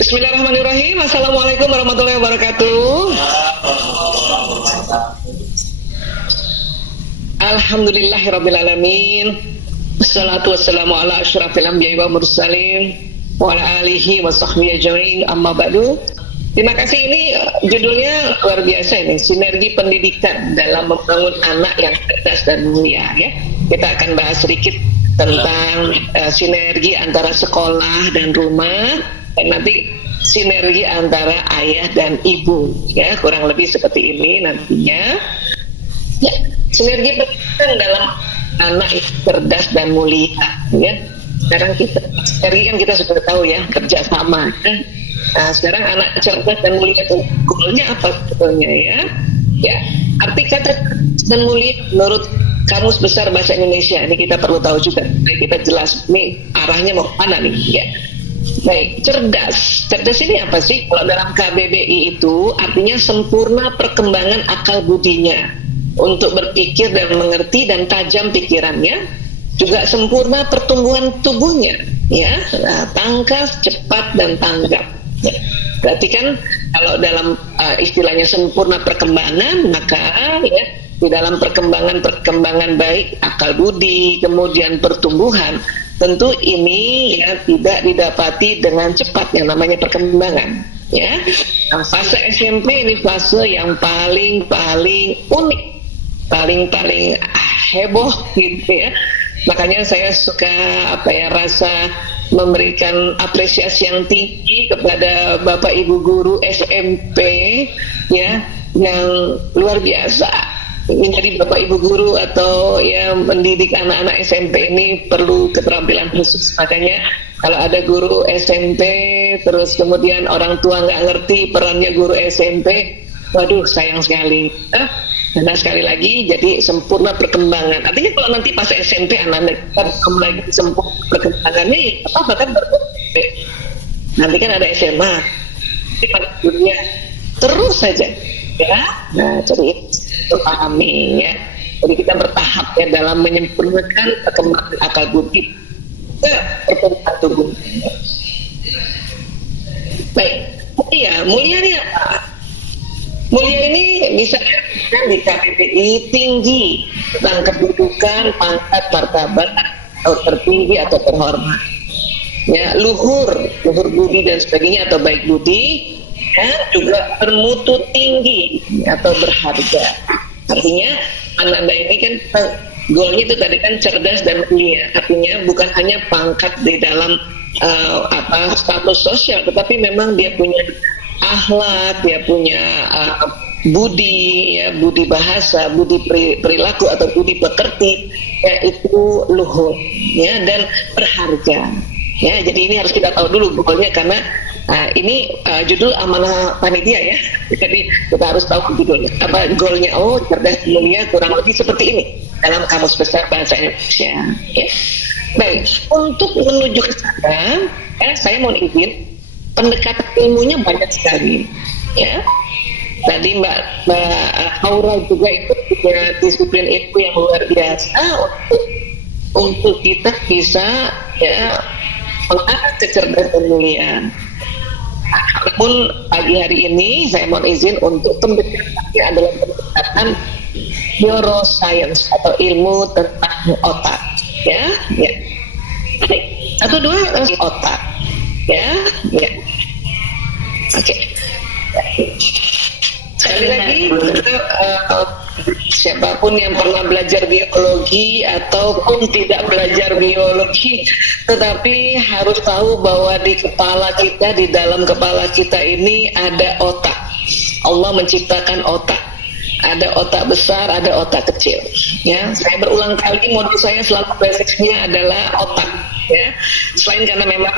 Bismillahirrahmanirrahim. Assalamualaikum warahmatullahi wabarakatuh. Alhamdulillahirrabbilalamin. Wassalatu wassalamu ala asyrafil anbiya'i wa mursalin wa ala alihi wa sahbihi ajma'in, amma ba'du. Terima kasih, ini judulnya luar biasa ini, sinergi pendidikan dalam membangun anak yang cerdas dan mulia ya. Kita akan bahas sedikit tentang sinergi antara sekolah dan rumah, dan nanti sinergi antara ayah dan ibu ya, kurang lebih seperti ini nantinya ya. Sinergi pendidikan dalam anak yang cerdas dan mulia ya. Sekarang sinergi kan kita sudah tahu ya, kerjasama ya. Nah, sekarang anak cerdas dan mulia itu goalnya apa sebetulnya ya? Ya, arti kata dan mulia menurut Kamus Besar Bahasa Indonesia ini kita perlu tahu juga. Kita jelas nih arahnya mau kemana nih ya. Baik, cerdas. Cerdas ini apa sih? Kalau dalam KBBI itu artinya sempurna perkembangan akal budinya untuk berpikir dan mengerti dan tajam pikirannya, juga sempurna pertumbuhan tubuhnya ya, tangkas, cepat dan tanggap. Ya. Berarti kan kalau dalam istilahnya sempurna perkembangan, maka ya di dalam perkembangan baik akal budi kemudian pertumbuhan, tentu ini ya tidak didapati dengan cepat yang namanya perkembangan ya. Nah, fase SMP ini fase yang paling unik, paling heboh gitu ya. Makanya saya suka rasa memberikan apresiasi yang tinggi kepada Bapak Ibu guru SMP ya, yang luar biasa. Menjadi Bapak Ibu guru atau ya mendidik anak-anak SMP ini perlu keterampilan khusus. Makanya kalau ada guru SMP terus kemudian orang tua nggak ngerti perannya guru SMP, waduh sayang sekali. Karena sekali lagi jadi sempurna perkembangan. Artinya kalau nanti pas SMP anak-anak lagi sempurna perkembangannya apa kan nanti kan ada SMA dunia terus saja ya. Nah jadi pahami ya. Jadi kita bertahap ya dalam menyempurnakan perkembangan akal budi ke perkembangan tubuh. Baik, mulia ini apa? Mulia ini bisa dikatakan di KBBI tinggi tentang kedudukan, pangkat, martabat atau tertinggi atau terhormat. Ya, luhur budi dan sebagainya atau baik budi, ya, juga bermutu tinggi atau berharga. Artinya anak-anak ini kan goalnya itu tadi kan cerdas dan mulia. Artinya bukan hanya pangkat di dalam status sosial, tetapi memang dia punya akhlak, dia punya budi ya, budi bahasa, budi perilaku atau budi pekerti, yaitu luhur ya dan berharga ya. Jadi ini harus kita tahu dulu goalnya, karena ini judul amanah panitia ya. Jadi kita harus tahu judulnya apa goalnya. Oh, cerdas mulia kurang lebih seperti ini dalam Kamus Besar Bahasa Indonesia ya. Baik, untuk menuju ke sana saya mohon izin, pendekatan ilmunya banyak sekali ya. Tadi Mbak Haura juga itu punya disiplin ilmu yang luar biasa untuk kita bisa ya mengarah kecerdasan kemuliaan. Namun pagi hari ini saya mohon izin untuk pendekatannya adalah pendekatan neuroscience atau ilmu tentang otak ya. Baik, 1, 2 otak ya. Oke. Sekali lagi siapapun yang pernah belajar biologi ataupun tidak belajar biologi, tetapi harus tahu bahwa di kepala kita, di dalam kepala kita ini ada otak. Allah menciptakan otak. Ada otak besar, ada otak kecil. Ya, saya berulang kali modul saya selalu basicnya adalah otak. Ya, selain karena memang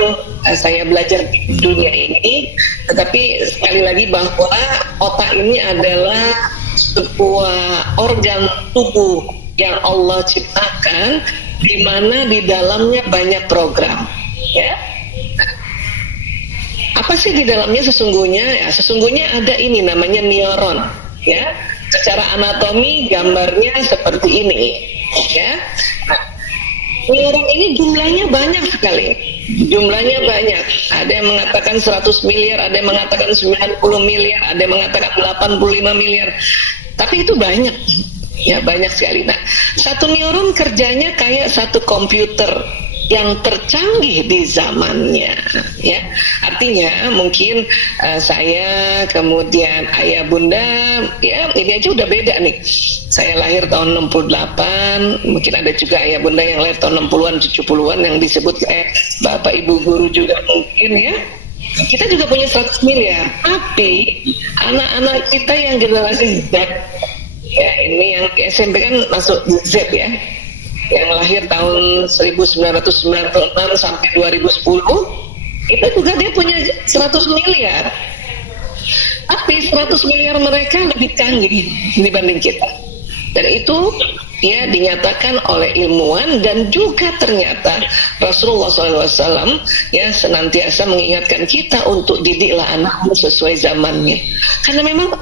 saya belajar di dunia ini, tetapi sekali lagi bahwa otak ini adalah sebuah organ tubuh yang Allah ciptakan, di mana di dalamnya banyak program. Ya, apa sih di dalamnya sesungguhnya? Ya, sesungguhnya ada ini namanya neuron. Ya, secara anatomi gambarnya seperti ini. Ya. Neuron ini jumlahnya banyak sekali Jumlahnya banyak. Ada yang mengatakan 100 miliar, ada yang mengatakan 90 miliar, ada yang mengatakan 85 miliar. Tapi itu banyak. Ya, banyak sekali. Nah, satu neuron kerjanya kayak satu komputer yang tercanggih di zamannya, ya. Artinya mungkin saya, kemudian ayah bunda, ya ini aja udah beda nih. Saya lahir tahun 68, mungkin ada juga ayah bunda yang lahir tahun 60-an, 70-an yang disebut bapak ibu guru juga mungkin, ya. Kita juga punya 100 miliar, tapi anak-anak kita yang generasi Z, ya ini yang SMP kan masuk Z ya, yang lahir tahun 1996 sampai 2010, itu juga dia punya 100 miliar. Tapi 100 miliar mereka lebih canggih dibanding kita. Dan itu ya dinyatakan oleh ilmuwan, dan juga ternyata Rasulullah SAW ya senantiasa mengingatkan kita untuk didiklah anakmu sesuai zamannya. Karena memang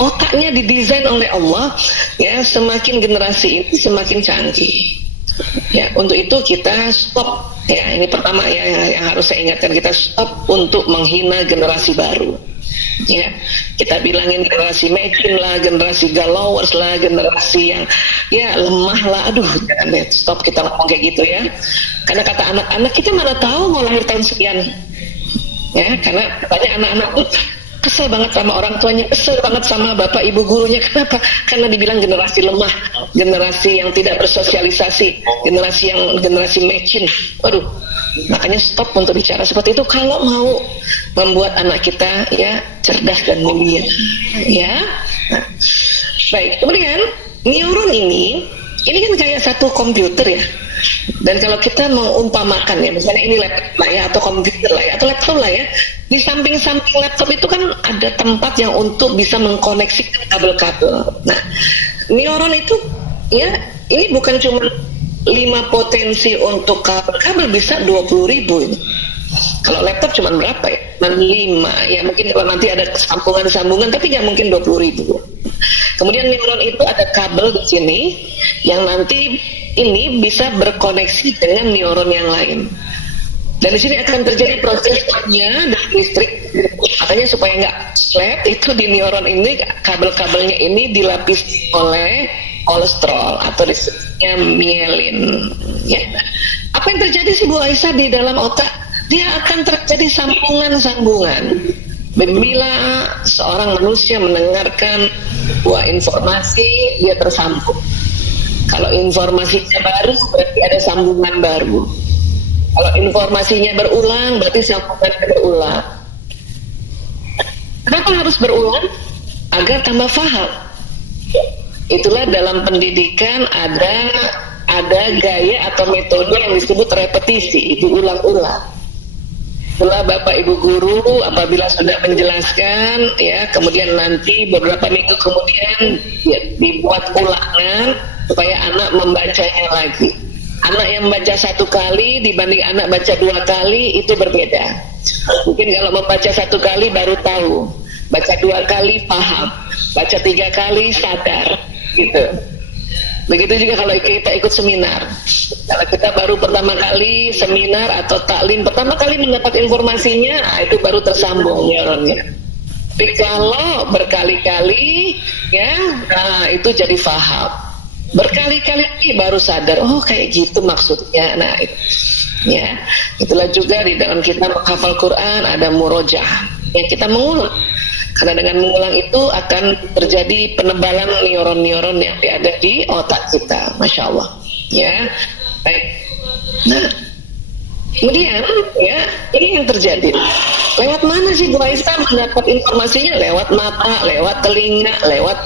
otaknya didesain oleh Allah, ya semakin generasi ini semakin canggih. Ya, untuk itu kita stop. Ya, ini pertama ya yang harus saya ingatkan, kita stop untuk menghina generasi baru. Ya, kita bilangin generasi mecin lah, generasi galowers lah, generasi yang ya lemah lah. Aduh, jangan deh, stop kita ngomong kayak gitu ya. Karena kata anak-anak, kita mana tahu mau lahir tahun sekian. Ya, karena katanya anak-anak tuh kesel banget sama orang tuanya, kesel banget sama bapak ibu gurunya. Kenapa? Karena dibilang generasi lemah, generasi yang tidak bersosialisasi, generasi mecin. Waduh, makanya stop untuk bicara seperti itu kalau mau membuat anak kita ya cerdas dan mulia. Ya, nah, baik. Kemudian neuron ini kan kayak satu komputer ya. Dan kalau kita mengumpamakan ya, misalnya ini laptop lah ya, atau komputer lah ya, atau laptop lah ya, di samping-samping laptop itu kan ada tempat yang untuk bisa mengkoneksikan kabel-kabel. Nah, neuron itu ya, ini bukan cuma 5 potensi untuk kabel, bisa 20.000 ini. Kalau laptop cuma berapa ya? 5 ya, mungkin kalau nanti ada sambungan, tapi nggak mungkin 20.000. Kemudian neuron itu ada kabel di sini yang nanti ini bisa berkoneksi dengan neuron yang lain. Dan di sini akan terjadi prosesnya dari listrik. Makanya supaya nggak flat, itu di neuron ini kabel-kabelnya ini dilapisi oleh kolesterol atau disebutnya mielin. Ya. Apa yang terjadi sih Bu Aisyah di dalam otak? Dia akan terjadi sambungan-sambungan. Bila seorang manusia mendengarkan sebuah informasi, dia tersambung. Kalau informasinya baru, berarti ada sambungan baru. Kalau informasinya berulang, berarti sambungannya berulang. Kenapa harus berulang? Agar tambah paham. Itulah dalam pendidikan ada gaya atau metode yang disebut repetisi, diulang-ulang. Setelah Bapak Ibu guru apabila sudah menjelaskan ya, kemudian nanti beberapa minggu kemudian ya, dibuat ulangan supaya anak membacanya lagi. Anak yang baca 1 kali dibanding anak baca 2 kali itu berbeda. Mungkin kalau membaca 1 kali baru tahu, baca 2 kali paham, baca 3 kali sadar, gitu. Begitu juga kalau kita ikut seminar. Kalau kita baru pertama kali seminar atau taklim, pertama kali mendapat informasinya, itu baru tersambung neuronnya. Tapi kalau berkali-kali, ya, nah itu jadi paham. Berkali-kali baru sadar, oh kayak gitu maksudnya. Nah, ya, itulah juga di dalam kita menghafal Quran ada murojaah. Ya, kita mengulang. Karena dengan mengulang itu akan terjadi penebalan neuron-neuron yang ada di otak kita, masya Allah. Ya, baik. Nah, kemudian ya ini yang terjadi. Lewat mana sih Bu Aisyah mendapat informasinya? Lewat mata, lewat telinga, lewat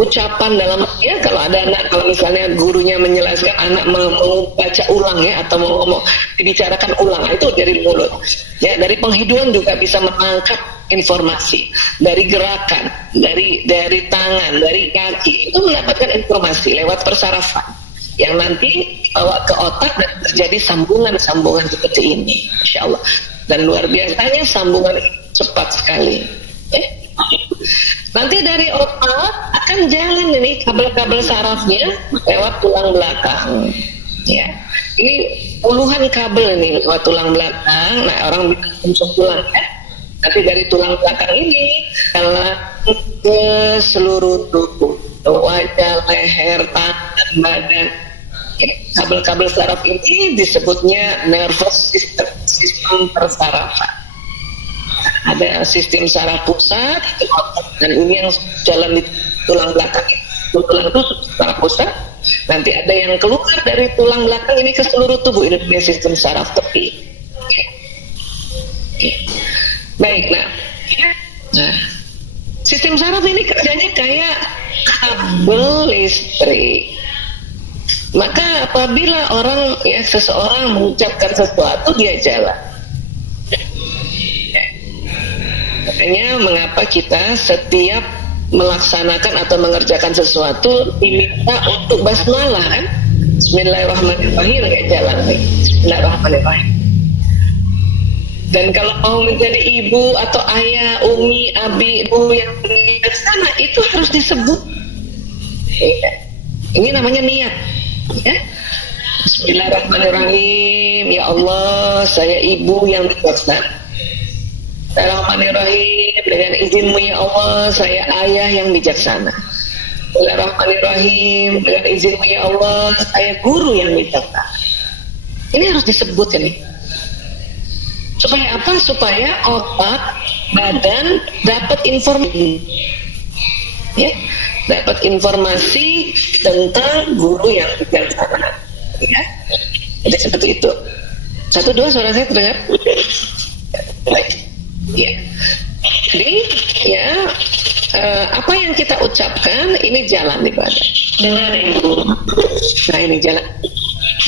ucapan dalam ya. Kalau ada anak, kalau misalnya gurunya menjelaskan, anak membaca ulang ya, atau mau ngomong dibicarakan ulang, itu dari mulut. Ya, dari penghidungan juga bisa menangkap informasi, dari gerakan, dari tangan, dari kaki, itu mendapatkan informasi lewat persarafan yang nanti bawa ke otak dan terjadi sambungan-sambungan seperti ini, insya Allah. Dan luar biasanya sambungan cepat sekali. Nanti dari otak akan jalan ini kabel-kabel sarafnya lewat tulang belakang. Ya, ini puluhan kabel nih lewat tulang belakang. Nah, orang bisa tulang ya. Nanti dari tulang belakang ini jalan ke seluruh tubuh, wajah, leher, tangan, badan. Kabel-kabel saraf ini disebutnya nervous system, sistem persarafan. Ada sistem saraf pusat dan ini yang jalan di tulang belakang. Tulang itu saraf pusat. Nanti ada yang keluar dari tulang belakang ini ke seluruh tubuh. Ini punya sistem saraf tepi. Baik, nah, sistem saraf ini kerjanya kayak kabel listrik. Maka apabila seseorang mengucapkan sesuatu, dia jalan. Makanya mengapa kita setiap melaksanakan atau mengerjakan sesuatu diminta untuk basmalah kan? Bismillahirrahmanirrahim, kayak jalan nih. Bismillahirrahmanirrahim. Dan kalau mau menjadi ibu atau ayah, umi, abi, ibu yang bijaksana, itu harus disebut. Ini namanya niat. Ya. Bismillahirrahmanirrahim. Ya Allah, saya ibu yang bijaksana. Bismillahirrahmanirrahim. Dengan izinmu ya Allah, saya ayah yang bijaksana. Bismillahirrahmanirrahim. Dengan izinmu ya Allah, saya guru yang bijaksana. Ini harus disebut ini. Supaya apa? Supaya otak, badan dapat informasi. Ya, dapat informasi tentang guru yang bijaksana. Ya, jadi seperti itu. 1, 2, suara saya terdengar? Baik. Ya. Jadi, ya, apa yang kita ucapkan ini jalan di badan. Dengar ibu. Nah, ini jalan.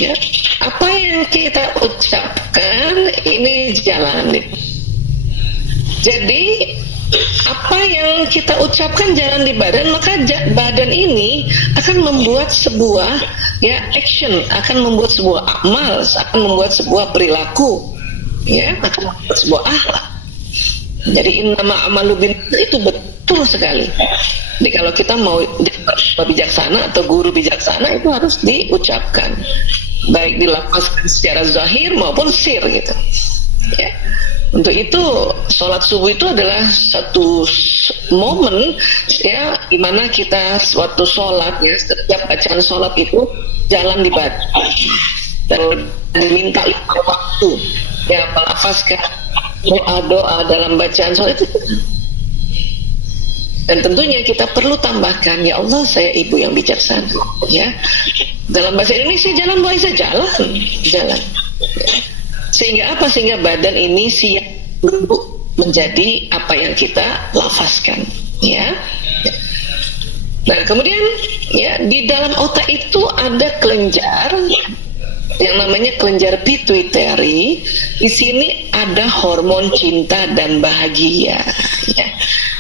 Ya. Apa yang kita ucapkan ini jalan. Jadi apa yang kita ucapkan jalan di badan, maka badan ini akan membuat sebuah action, akan membuat sebuah amal, akan membuat sebuah perilaku, ya, akan membuat sebuah akhlak. Jadi innama amalu bin itu betul sekali. Jadi kalau kita mau bijaksana atau guru bijaksana itu harus diucapkan, baik dilafazkan secara zahir maupun sir gitu. Ya. Untuk itu sholat subuh itu adalah satu momen ya di mana kita suatu sholat ya, setiap bacaan sholat itu jalan di badan dan diminta 5 waktu ya melafazkan doa-doa dalam bacaan sholat itu. Dan tentunya kita perlu tambahkan, ya Allah saya ibu yang bijaksana ya. Dalam bahasa Indonesia jalan boleh saja jalan. Sehingga apa? Sehingga badan ini siap menjadi apa yang kita lafazkan ya. Nah kemudian ya di dalam otak itu ada kelenjar yang namanya kelenjar pituitari. Di sini ada hormon cinta dan bahagia ya.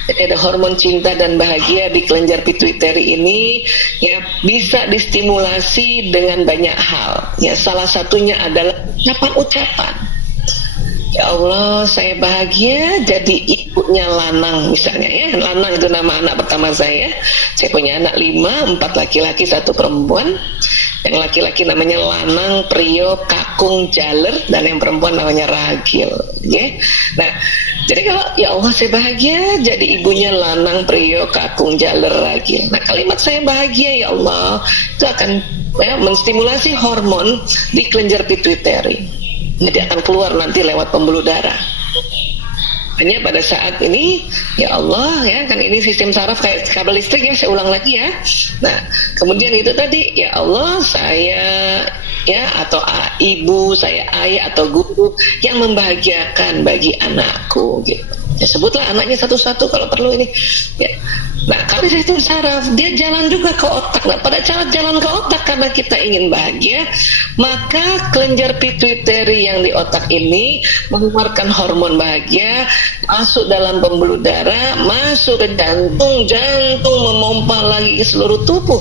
Jadi ada hormon cinta dan bahagia di kelenjar pituitari ini ya, bisa distimulasi dengan banyak hal ya, salah satunya adalah ucapan. Ya Allah saya bahagia jadi ibunya Lanang misalnya ya. Lanang itu nama anak pertama saya punya anak 5, 4 laki-laki 1 perempuan. Yang laki-laki namanya Lanang, Priyo, Kakung, Jaler, dan yang perempuan namanya Ragil ya. Nah jadi kalau ya Allah saya bahagia jadi ibunya Lanang, Priyo, Kakung, Jaler, Ragil. Nah kalimat saya bahagia ya Allah itu akan ya, menstimulasi hormon di kelenjar pituitari. Jadi akan keluar nanti lewat pembuluh darah. Hanya pada saat ini ya Allah ya, kan ini sistem saraf kayak kabel listrik ya, saya ulang lagi ya. Nah kemudian itu tadi ya Allah saya ya, atau ibu saya, ayah atau guru yang membahagiakan bagi anakku gitu ya, sebutlah anaknya satu-satu kalau perlu ini ya. Nah kalau sistem saraf dia jalan juga ke otak. Nah pada saat jalan ke otak karena kita ingin bahagia, maka kelenjar pituitari yang di otak ini mengeluarkan hormon bahagia, masuk dalam pembuluh darah, masuk ke jantung, jantung memompa lagi ke seluruh tubuh.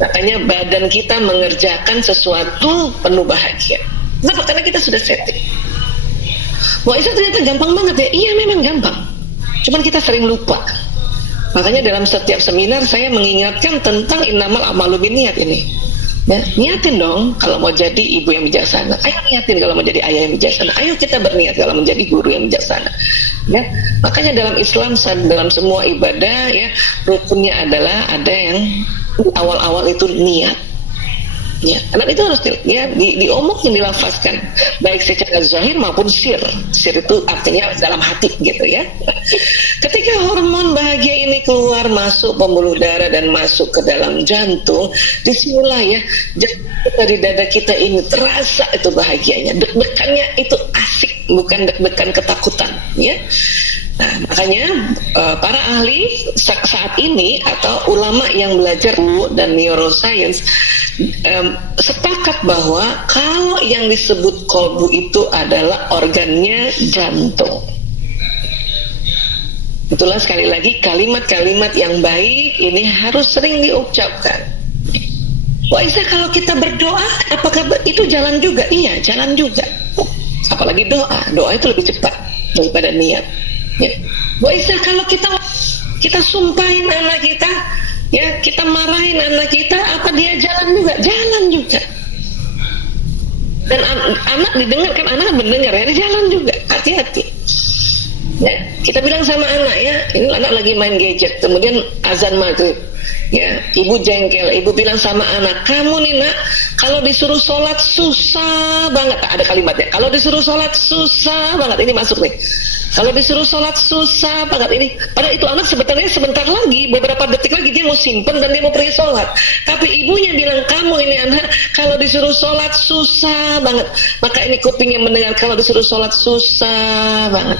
Makanya badan kita mengerjakan sesuatu penuh bahagia. Kenapa? Karena kita sudah setting. Wah itu ternyata gampang banget ya. Iya memang gampang, cuman kita sering lupa. Makanya dalam setiap seminar saya mengingatkan tentang innamal amalu binniyat ini. Ya, niatin dong kalau mau jadi ibu yang bijaksana. Ayo niatin kalau mau jadi ayah yang bijaksana. Ayo kita berniat kalau menjadi guru yang bijaksana. Ya, makanya dalam Islam, dalam semua ibadah, ya, rukunnya adalah ada yang awal-awal itu niat. Ya, karena itu harus diomongin, dilafazkan, baik secara zahir maupun sir. Sir itu artinya dalam hati gitu ya. Ketika hormon bahagia ini keluar masuk pembuluh darah dan masuk ke dalam jantung, disinilah ya dari dada kita ini terasa itu bahagianya, deg-degannya itu asik, bukan deg-degan ketakutan ya. Nah, makanya para ahli saat ini atau ulama yang belajar dan neuroscience sepakat bahwa kalau yang disebut kolbu itu adalah organnya jantung. Itulah sekali lagi kalimat-kalimat yang baik ini harus sering diucapkan. Wah, Isa, kalau kita berdoa apakah itu jalan juga? Iya, jalan juga. Apalagi doa itu lebih cepat daripada niat. Ya. Bu Isa, kalau kita sumpahin anak kita, ya, kita marahin anak kita, apa dia jalan juga? Jalan juga. Dan anak didengar, kan anak mendengar, ya, dia jalan juga. Hati-hati. Ya, kita bilang sama anak, ya, ini anak lagi main gadget, kemudian azan maghrib. Ya, ibu jengkel, ibu bilang sama anak, kamu nih nak, kalau disuruh sholat susah banget. Ada kalimatnya, kalau disuruh sholat susah banget, ini masuk nih. Kalau disuruh sholat susah banget ini. Padahal itu anak sebetulnya sebentar lagi, beberapa detik lagi dia mau simpen dan dia mau pergi sholat. Tapi ibunya bilang, kamu ini anak, kalau disuruh sholat susah banget. Maka ini kupingnya mendengar, kalau disuruh sholat susah banget.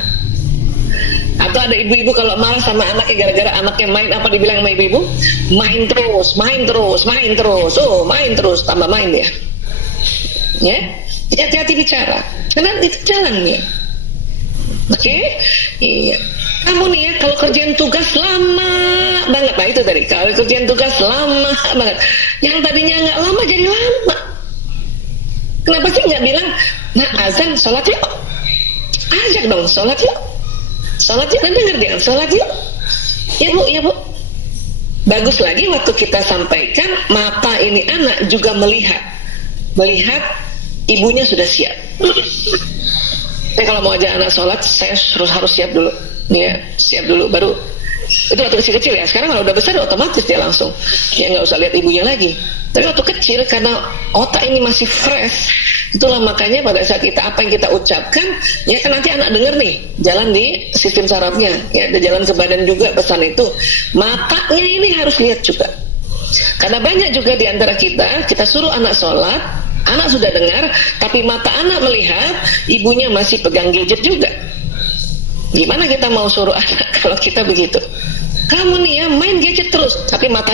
Atau ada ibu-ibu kalau marah sama anaknya gara-gara anaknya main, apa dibilang sama ibu-ibu? Main terus, main terus, main terus. Oh, main terus, tambah main dia. Ya, hati-hati bicara. Karena itu jalannya. Oke? Iya. Kamu nih ya, kalau kerjaan tugas lama banget. Nah itu tadi, kalau kerjaan tugas lama banget. Yang tadinya nggak lama jadi lama. Kenapa sih nggak bilang, nah azan, sholat yuk. Ajak dong, sholat yuk. Sholat yuk, nanti ngerti kan? Sholat yuk. Ya bu, ya bu. Bagus lagi waktu kita sampaikan, mata ini anak juga melihat ibunya sudah siap. Kalau mau ajak anak sholat, saya harus siap dulu. Ya, siap dulu, baru. Itu waktu kecil-kecil ya. Sekarang kalau udah besar, otomatis dia langsung. Ya nggak usah lihat ibunya lagi. Tapi waktu kecil, karena otak ini masih fresh, itulah makanya pada saat kita apa yang kita ucapkan, ya kan nanti anak dengar nih, jalan di sistem sarafnya, ya, ada jalan ke badan juga pesan itu. Matanya ini harus lihat juga. Karena banyak juga di antara kita suruh anak sholat, anak sudah dengar, tapi mata anak melihat, ibunya masih pegang gadget juga. Gimana kita mau suruh anak kalau kita begitu? Kamu nih ya main gadget terus, tapi mata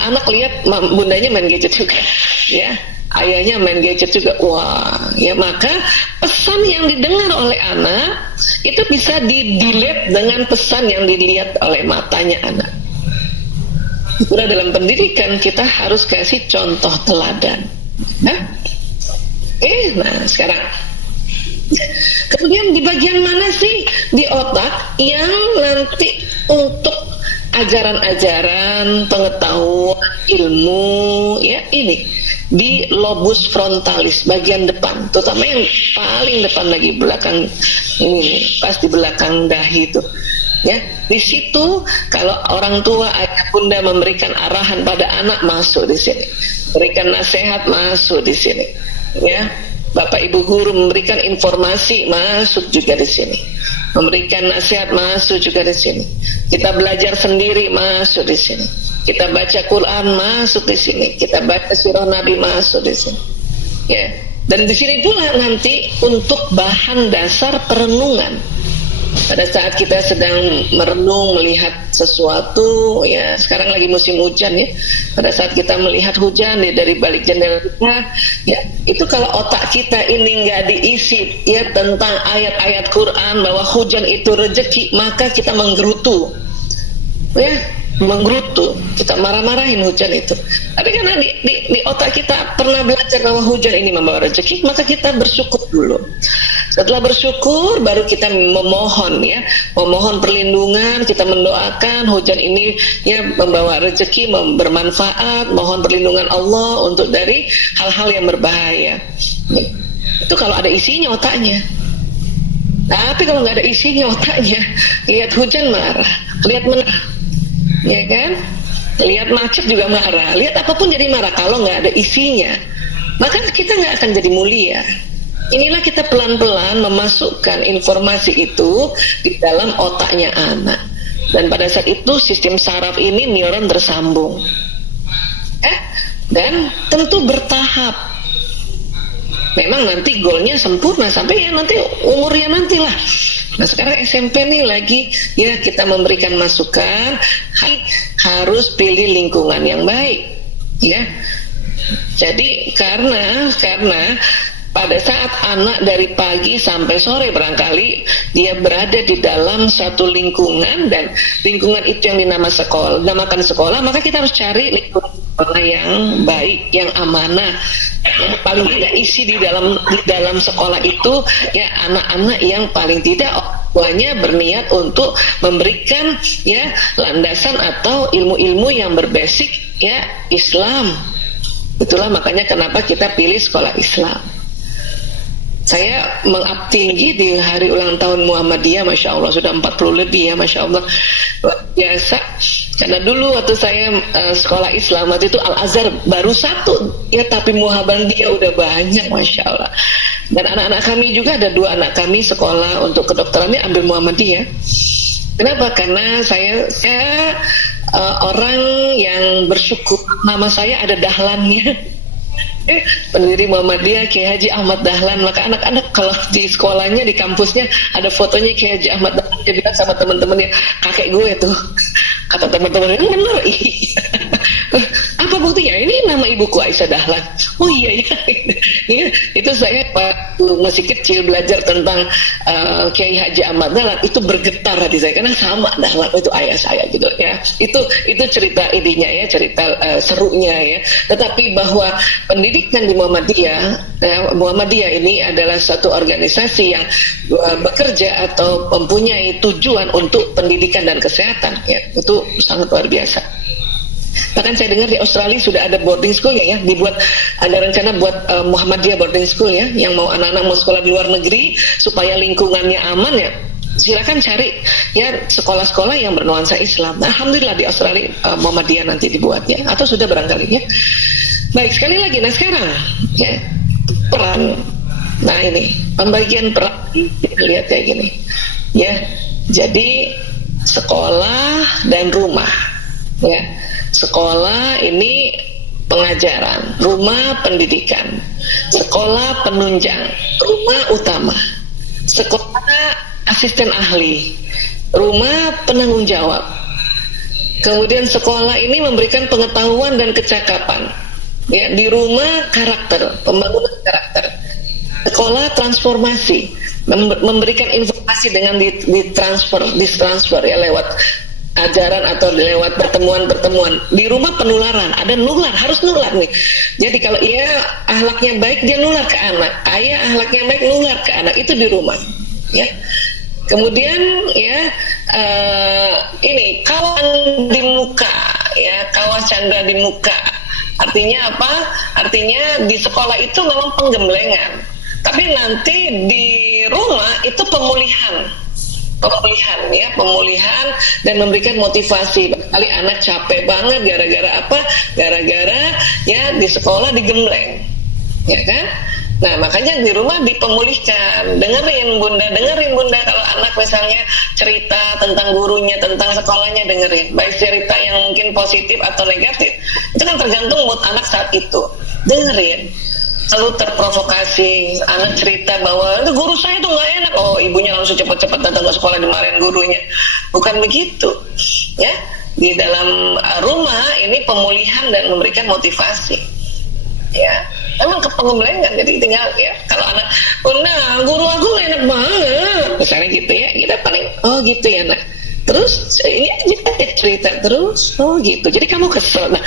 anak lihat bundanya main gadget juga, ya, ayahnya main gadget juga. Wah, ya, maka pesan yang didengar oleh anak itu bisa di-delete dengan pesan yang dilihat oleh matanya anak. Itulah dalam pendidikan kita harus kasih contoh teladan. Nah, sekarang kemudian di bagian mana sih di otak yang nanti untuk ajaran-ajaran, pengetahuan, ilmu, ya, ini di lobus frontalis bagian depan, terutama yang paling depan lagi, belakang ini, pas di belakang dahi itu. Ya, di situ kalau orang tua, ayah bunda memberikan arahan pada anak, masuk di sini. Berikan nasihat, masuk di sini. Ya, bapak ibu guru memberikan informasi, masuk juga di sini. Memberikan nasihat, masuk juga di sini. Kita belajar sendiri, masuk di sini. Kita baca Quran, masuk di sini. Kita baca sirah Nabi, masuk di sini. Ya, dan di sini pula nanti untuk bahan dasar perenungan. Pada saat kita sedang merenung melihat sesuatu, ya, sekarang lagi musim hujan ya. Pada saat kita melihat hujan ya, dari balik jendela kita, ya, itu kalau otak kita ini nggak diisi ya tentang ayat-ayat Quran bahwa hujan itu rezeki, maka kita menggerutu, ya, menggerutu, kita marah-marahin hujan itu. Tapi karena di otak kita pernah belajar bahwa hujan ini membawa rezeki, maka kita bersyukur dulu. Setelah bersyukur baru kita memohon, ya, memohon perlindungan, kita mendoakan hujan ini ya membawa rezeki, bermanfaat, mohon perlindungan Allah untuk dari hal-hal yang berbahaya. Itu kalau ada isinya otaknya. Tapi kalau nggak ada isinya otaknya, lihat hujan marah, lihat marah, ya kan? Lihat macet juga marah, lihat apapun jadi marah. Kalau nggak ada isinya, maka kita nggak akan jadi mulia. Inilah kita pelan-pelan memasukkan informasi itu di dalam otaknya anak. Dan pada saat itu sistem saraf ini neuron tersambung. Dan tentu bertahap. Memang nanti goalnya sempurna sampai ya nanti umurnya nantilah. Nah sekarang SMP nih lagi ya kita memberikan masukan, harus pilih lingkungan yang baik, ya. Jadi karena pada saat anak dari pagi sampai sore barangkali dia berada di dalam satu lingkungan, dan lingkungan itu yang dinamakan sekolah, maka kita harus cari lingkungan sekolah yang baik, yang amanah. Paling tidak isi di dalam sekolah itu ya anak-anak yang paling tidak tuanya berniat untuk memberikan ya landasan atau ilmu-ilmu yang berbasic ya Islam. Itulah makanya kenapa kita pilih sekolah Islam. Saya mengab tinggi di hari ulang tahun Muhammadiyah, Masya Allah, sudah 40 lebih ya, Masya Allah, luar biasa. Karena dulu waktu saya sekolah Islam, waktu itu Al-Azhar baru 1, ya, tapi Muhammadiyah udah banyak, Masya Allah. Dan anak-anak kami juga, ada 2 anak kami sekolah untuk kedokterannya ambil Muhammadiyah. Kenapa? Karena saya orang yang bersyukur, nama saya ada dahlannya. Pendiri Muhammadiyah Kiai Haji Ahmad Dahlan. Maka anak-anak kalau di sekolahnya, di kampusnya ada fotonya Kiai Haji Ahmad Dahlan. Dia bilang sama teman-temannya, kakek gue tuh. Kata teman-temannya, benar, iya. Apa buktinya? Ini nama ibuku Aisyah Dahlan. Oh iya ya. Ya, itu saya waktu masih kecil belajar tentang Kiai Haji Ahmad Dahlan, itu bergetar hati saya karena sama Dahlan itu ayah saya gitu ya. Itu cerita idenya ya, cerita serunya ya. Tetapi bahwa pendidikan di Muhammadiyah ini adalah satu organisasi yang bekerja atau mempunyai tujuan untuk pendidikan dan kesehatan ya, itu sangat luar biasa. Bahkan saya dengar di Australia sudah ada boarding school ya, dibuat, ada rencana buat Muhammadiyah boarding school ya, yang mau anak-anak mau sekolah di luar negeri supaya lingkungannya aman ya, silakan cari ya sekolah-sekolah yang bernuansa Islam. Nah, alhamdulillah di Australia Muhammadiyah nanti dibuat ya, atau sudah barangkali ya. Baik, sekali lagi, nah sekarang ya peran, nah ini pembagian peran kita lihat kayak gini ya. Jadi sekolah dan rumah ya. Sekolah ini pengajaran, rumah pendidikan, sekolah penunjang, rumah utama, sekolah asisten ahli, rumah penanggung jawab. Kemudian sekolah ini memberikan pengetahuan dan kecakapan ya, di rumah karakter, pembangunan karakter. Sekolah transformasi, memberikan informasi dengan ditransfer ya lewat ajaran atau lewat pertemuan-pertemuan. Di rumah penularan, ada nular, harus nular nih. Jadi kalau ia akhlaknya baik, dia nular ke anak. Ayah akhlaknya baik, nular ke anak. Itu di rumah ya. Kemudian ya ini kawan di muka ya, kawan canda di muka. Artinya apa? Artinya di sekolah itu memang penggemblengan, tapi nanti di rumah itu pemulihan ya, pemulihan dan memberikan motivasi. Kali anak capek banget gara-gara apa? Gara-gara ya di sekolah digembleng, ya kan? Nah makanya di rumah dipemulihkan. Dengerin bunda kalau anak misalnya cerita tentang gurunya, tentang sekolahnya, dengerin. Baik cerita yang mungkin positif atau negatif, itu kan tergantung mood anak saat itu. Dengerin. Selalu terprovokasi, anak cerita bahwa guru saya tuh nggak enak, oh ibunya langsung cepat-cepat datang ke sekolah dimarahin gurunya. Bukan begitu ya. Di dalam rumah ini pemulihan dan memberikan motivasi ya. Emang kepengemblengan, jadi tinggal ya kalau anak, nah guru aku gak enak banget misalnya gitu ya, kita paling oh gitu ya nak, terus ini aja cerita terus oh gitu, jadi kamu kesel. Nah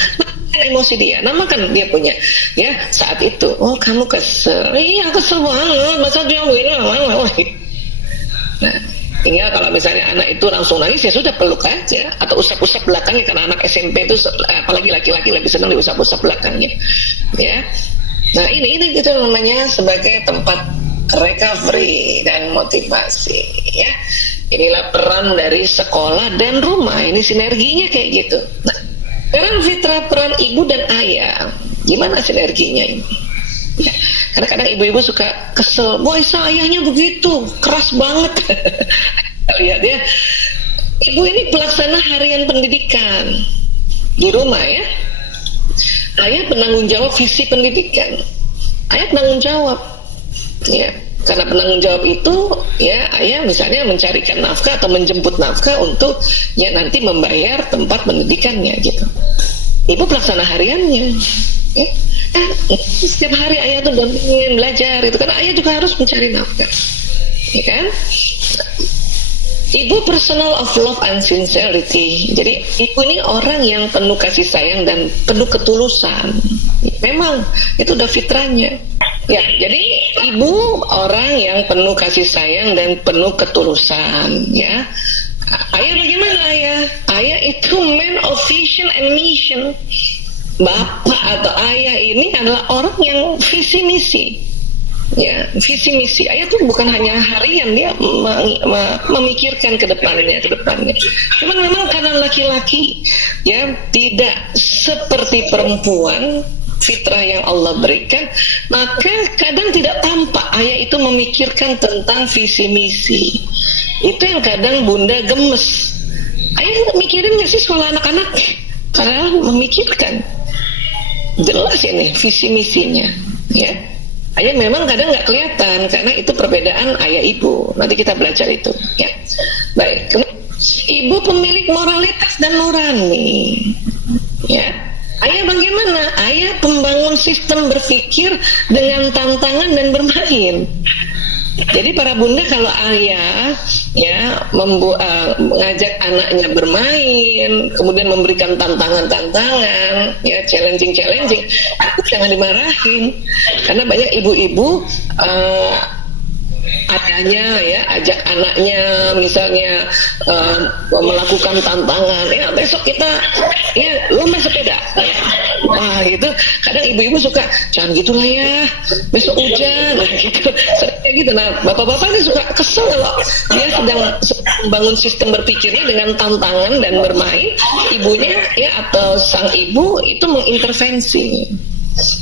emosi dia, namakan dia punya ya, saat itu, oh kamu kesel, iya kesel banget, masa dia begini, nah tinggal kalau misalnya anak itu langsung nangis ya sudah peluk aja atau usap-usap belakangnya, karena anak SMP itu apalagi laki-laki lebih senang diusap-usap belakangnya, ya. Nah ini itu namanya sebagai tempat recovery dan motivasi, ya. Inilah peran dari sekolah dan rumah, ini sinerginya kayak gitu. Nah, peran fitrah, peran ibu dan ayah, gimana sinerginya ini? Ya, kadang-kadang ibu-ibu suka kesel, boy ayahnya begitu keras banget. Lihat ya, ibu ini pelaksana harian pendidikan di rumah, ya. Ayah penanggung jawab visi pendidikan, ayah penanggung jawab, ya. Karena penanggung jawab itu, ya, ayah misalnya mencarikan nafkah atau menjemput nafkah untuk ya nanti membayar tempat pendidikannya gitu. Ibu pelaksana hariannya, ya. Setiap hari ayah tuh dampingin belajar itu, karena ayah juga harus mencari nafkah, ya kan? Ibu personal of love and sincerity. Jadi ibu ini orang yang penuh kasih sayang dan penuh ketulusan. Memang itu udah fitrahnya. Ya, jadi ibu orang yang penuh kasih sayang dan penuh ketulusan, ya. Ayah bagaimana ayah? Ayah itu man of vision and mission. Bapak atau ayah ini adalah orang yang visi misi, ya, visi misi. Ayah tuh bukan hanya harian, dia memikirkan ke depannya. Cuman memang karena laki-laki, ya, tidak seperti perempuan, fitrah yang Allah berikan, maka kadang tidak tampak ayah itu memikirkan tentang visi misi. Itu yang kadang bunda gemes. Ayah mikirin nggak sih sekolah anak-anak? Karena memikirkan. Jelas ini visi misinya, ya. Ayah memang kadang nggak kelihatan karena itu perbedaan ayah ibu. Nanti kita belajar itu, ya. Baik. Ibu pemilik moralitas dan nurani, ya. Ayah bagaimana? Ayah pembangun sistem berpikir dengan tantangan dan bermain. Jadi para bunda kalau ayah, ya, mengajak anaknya bermain, kemudian memberikan tantangan-tantangan, ya, challenging, jangan dimarahin, karena banyak ibu-ibu adanya, ya, ajak anaknya misalnya melakukan tantangan, ya, besok kita, ya, lomba sepeda, ya. Wah, itu kadang ibu-ibu suka, jangan gitulah ya, besok hujan, gitu, kayak gitu. Nah, bapak-bapak ini suka kesel kalau dia sedang membangun sistem berpikirnya dengan tantangan dan bermain, ibunya, ya, atau sang ibu itu mengintervensi.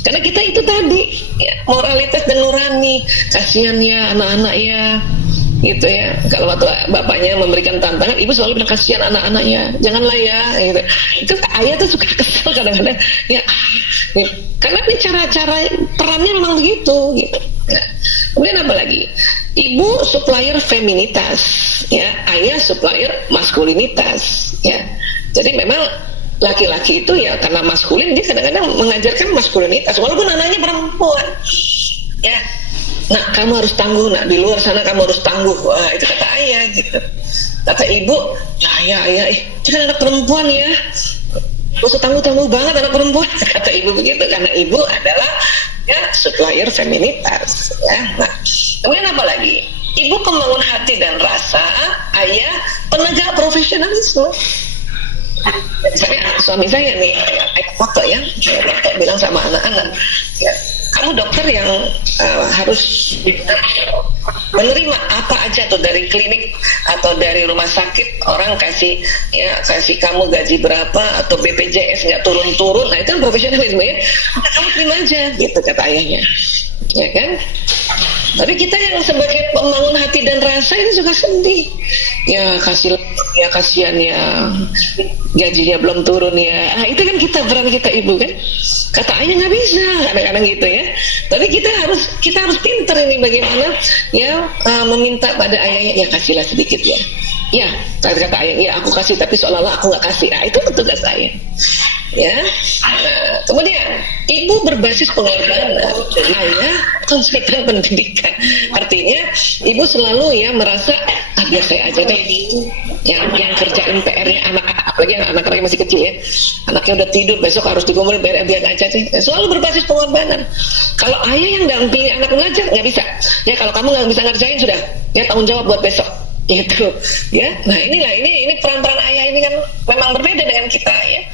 Karena kita itu tadi, ya, moralitas dan nurani, kasihannya anak-anak, ya, gitu, ya. Kalau waktu bapaknya memberikan tantangan, ibu selalu bilang kasihan anak-anaknya, janganlah ya, gitu. Itu ayah tuh suka kesel kadang-kadang, ya, gitu. Karena ini cara-cara perannya memang begitu, gitu. Nah, kemudian apa lagi? Ibu supplier feminitas, ya, ayah supplier maskulinitas, ya. Jadi memang laki-laki itu, ya, karena maskulin dia kadang-kadang mengajarkan maskulinitas walaupun anaknya perempuan, ya. Nah, kamu harus tangguh, nak, di luar sana kamu harus tangguh. Wah, itu kata ayah, gitu. Kata ibu, ya ayah, itu kan anak perempuan, ya, gak usah tangguh-tangguh banget anak perempuan. Kata ibu begitu, karena ibu adalah, ya, supplier feminitas, ya. Nah, kemudian apa lagi? Ibu pembangun hati dan rasa, ayah penegak profesionalisme. Misalnya suami saya nih, ayah foto, ya, foto bilang sama anak-anak, ya, kamu dokter yang harus menerima apa aja tuh dari klinik atau dari rumah sakit, orang kasih, ya, kasih kamu gaji berapa atau BPJS nggak turun-turun, nah itu kan profesionalisme, ya, kamu terima aja, gitu kata ayahnya, ya kan. Tapi kita yang sebagai pembangun hati dan rasa ini juga sedih, ya, kasihan, ya, gajinya belum turun, ya. Ah, itu kan peran kita ibu, kan. Kata ayah nggak bisa kadang-kadang gitu, ya. Tapi kita harus pinter ini bagaimana, ya, meminta pada ayahnya, ya, kasihlah sedikit, ya. Ya, kata ayah, ya, aku kasih tapi seolah-olah aku nggak kasih. Ah, itu tugas ayah, ya. Nah, kemudian ibu berbasis pengorbanan, ayah konsultan pendidikan. Artinya ibu selalu, ya, merasa biar saya aja deh yang kerjain PR-nya anak-anak, apalagi yang anak-anaknya masih kecil ya, anaknya udah tidur besok harus dikumpulin, biar aja sih, selalu berbasis pengorbanan. Kalau ayah yang dampingi anak belajar nggak bisa ya, kalau kamu nggak bisa ngerjain sudah ya, tanggung jawab buat besok gitu ya. Nah inilah ini peran-peran ayah ini kan memang berbeda dengan kita ya.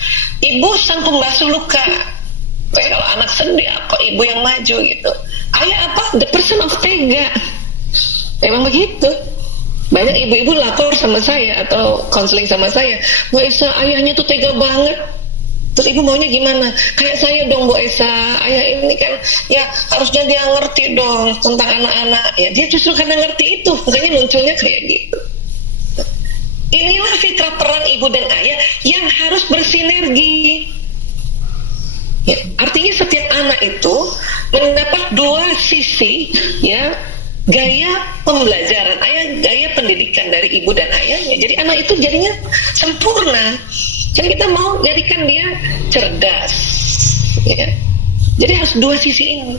Ibu sang pembasuh luka. Kayak kalau anak sedih, kok ibu yang maju gitu. Ayah apa? The person of tega. Emang begitu. Banyak ibu-ibu lapor sama saya atau konseling sama saya, Bu Esa, ayahnya tuh tega banget. Terus ibu maunya gimana? Kayak saya dong Bu Esa, ayah ini kan ya harusnya dia ngerti dong tentang anak-anak. Ya dia justru karena ngerti itu, makanya munculnya kayak gitu. Inilah fitrah peran ibu dan ayah yang harus bersinergi. Ya, artinya setiap anak itu mendapat dua sisi ya, gaya pembelajaran ayah, gaya pendidikan dari ibu dan ayahnya. Jadi anak itu jadinya sempurna. Jadi kita mau jadikan dia cerdas ya. Jadi harus dua sisi ini.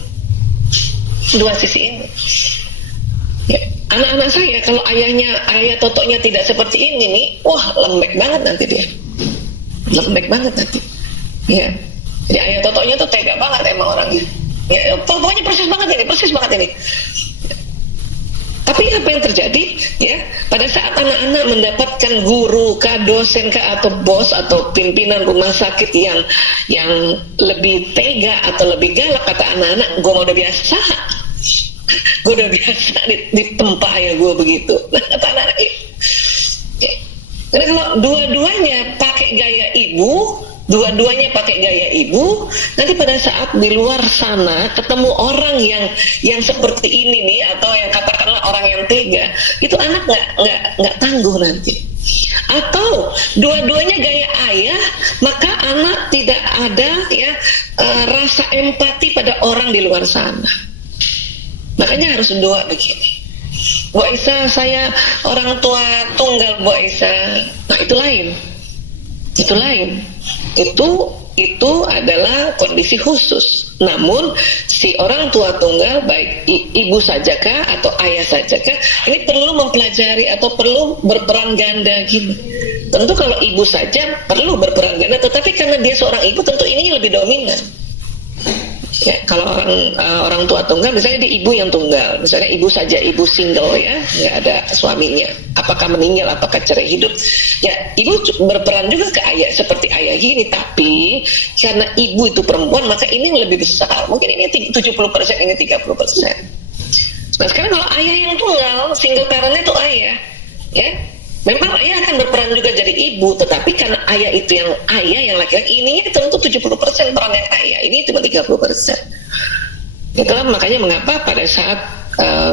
Ya. Anak-anak saya kalau ayah totonya tidak seperti ini nih, wah lembek banget nanti dia. Ya. Jadi ayah totonya tuh tega banget emang orangnya. Ya, pokoknya persis banget ini. Tapi apa yang terjadi ya, pada saat anak-anak mendapatkan guru kah, dosen kah, atau bos atau pimpinan rumah sakit yang lebih tega atau lebih galak, kata anak-anak, gue udah biasa ditempa ya gue begitu. Nah, kata anak-anak ya. Karena kalau dua-duanya pakai gaya ibu, nanti pada saat di luar sana ketemu orang yang seperti ini nih, atau yang katakanlah orang yang tega, itu anak nggak tangguh nanti. Atau dua-duanya gaya ayah, maka anak tidak ada ya rasa empati pada orang di luar sana. Makanya harus dua begini. Bu Aisyah, saya orang tua tunggal Bu Aisyah. Nah itu lain. Itu adalah kondisi khusus. Namun si orang tua tunggal, baik ibu sajakah atau ayah sajakah, ini perlu mempelajari atau perlu berperan ganda gitu. Tentu kalau ibu saja perlu berperan ganda, tetapi karena dia seorang ibu, tentu ini lebih dominan. Ya, kalau orang tua tunggal, misalnya dia ibu yang tunggal, misalnya ibu saja, ibu single ya, nggak ada suaminya, apakah meninggal, apakah cerai hidup, ya ibu berperan juga ke ayah seperti ayah gini. Tapi karena ibu itu perempuan, maka ini lebih besar, mungkin ini 70%, ini 30%. Nah sekarang kalau ayah yang tunggal, single parentnya itu ayah ya, memang ayah akan berperan juga jadi ibu, tetapi karena ayah itu yang laki-laki, ininya tentu 70% peran yang ayah, ini cuma 30%. Itulah makanya mengapa pada saat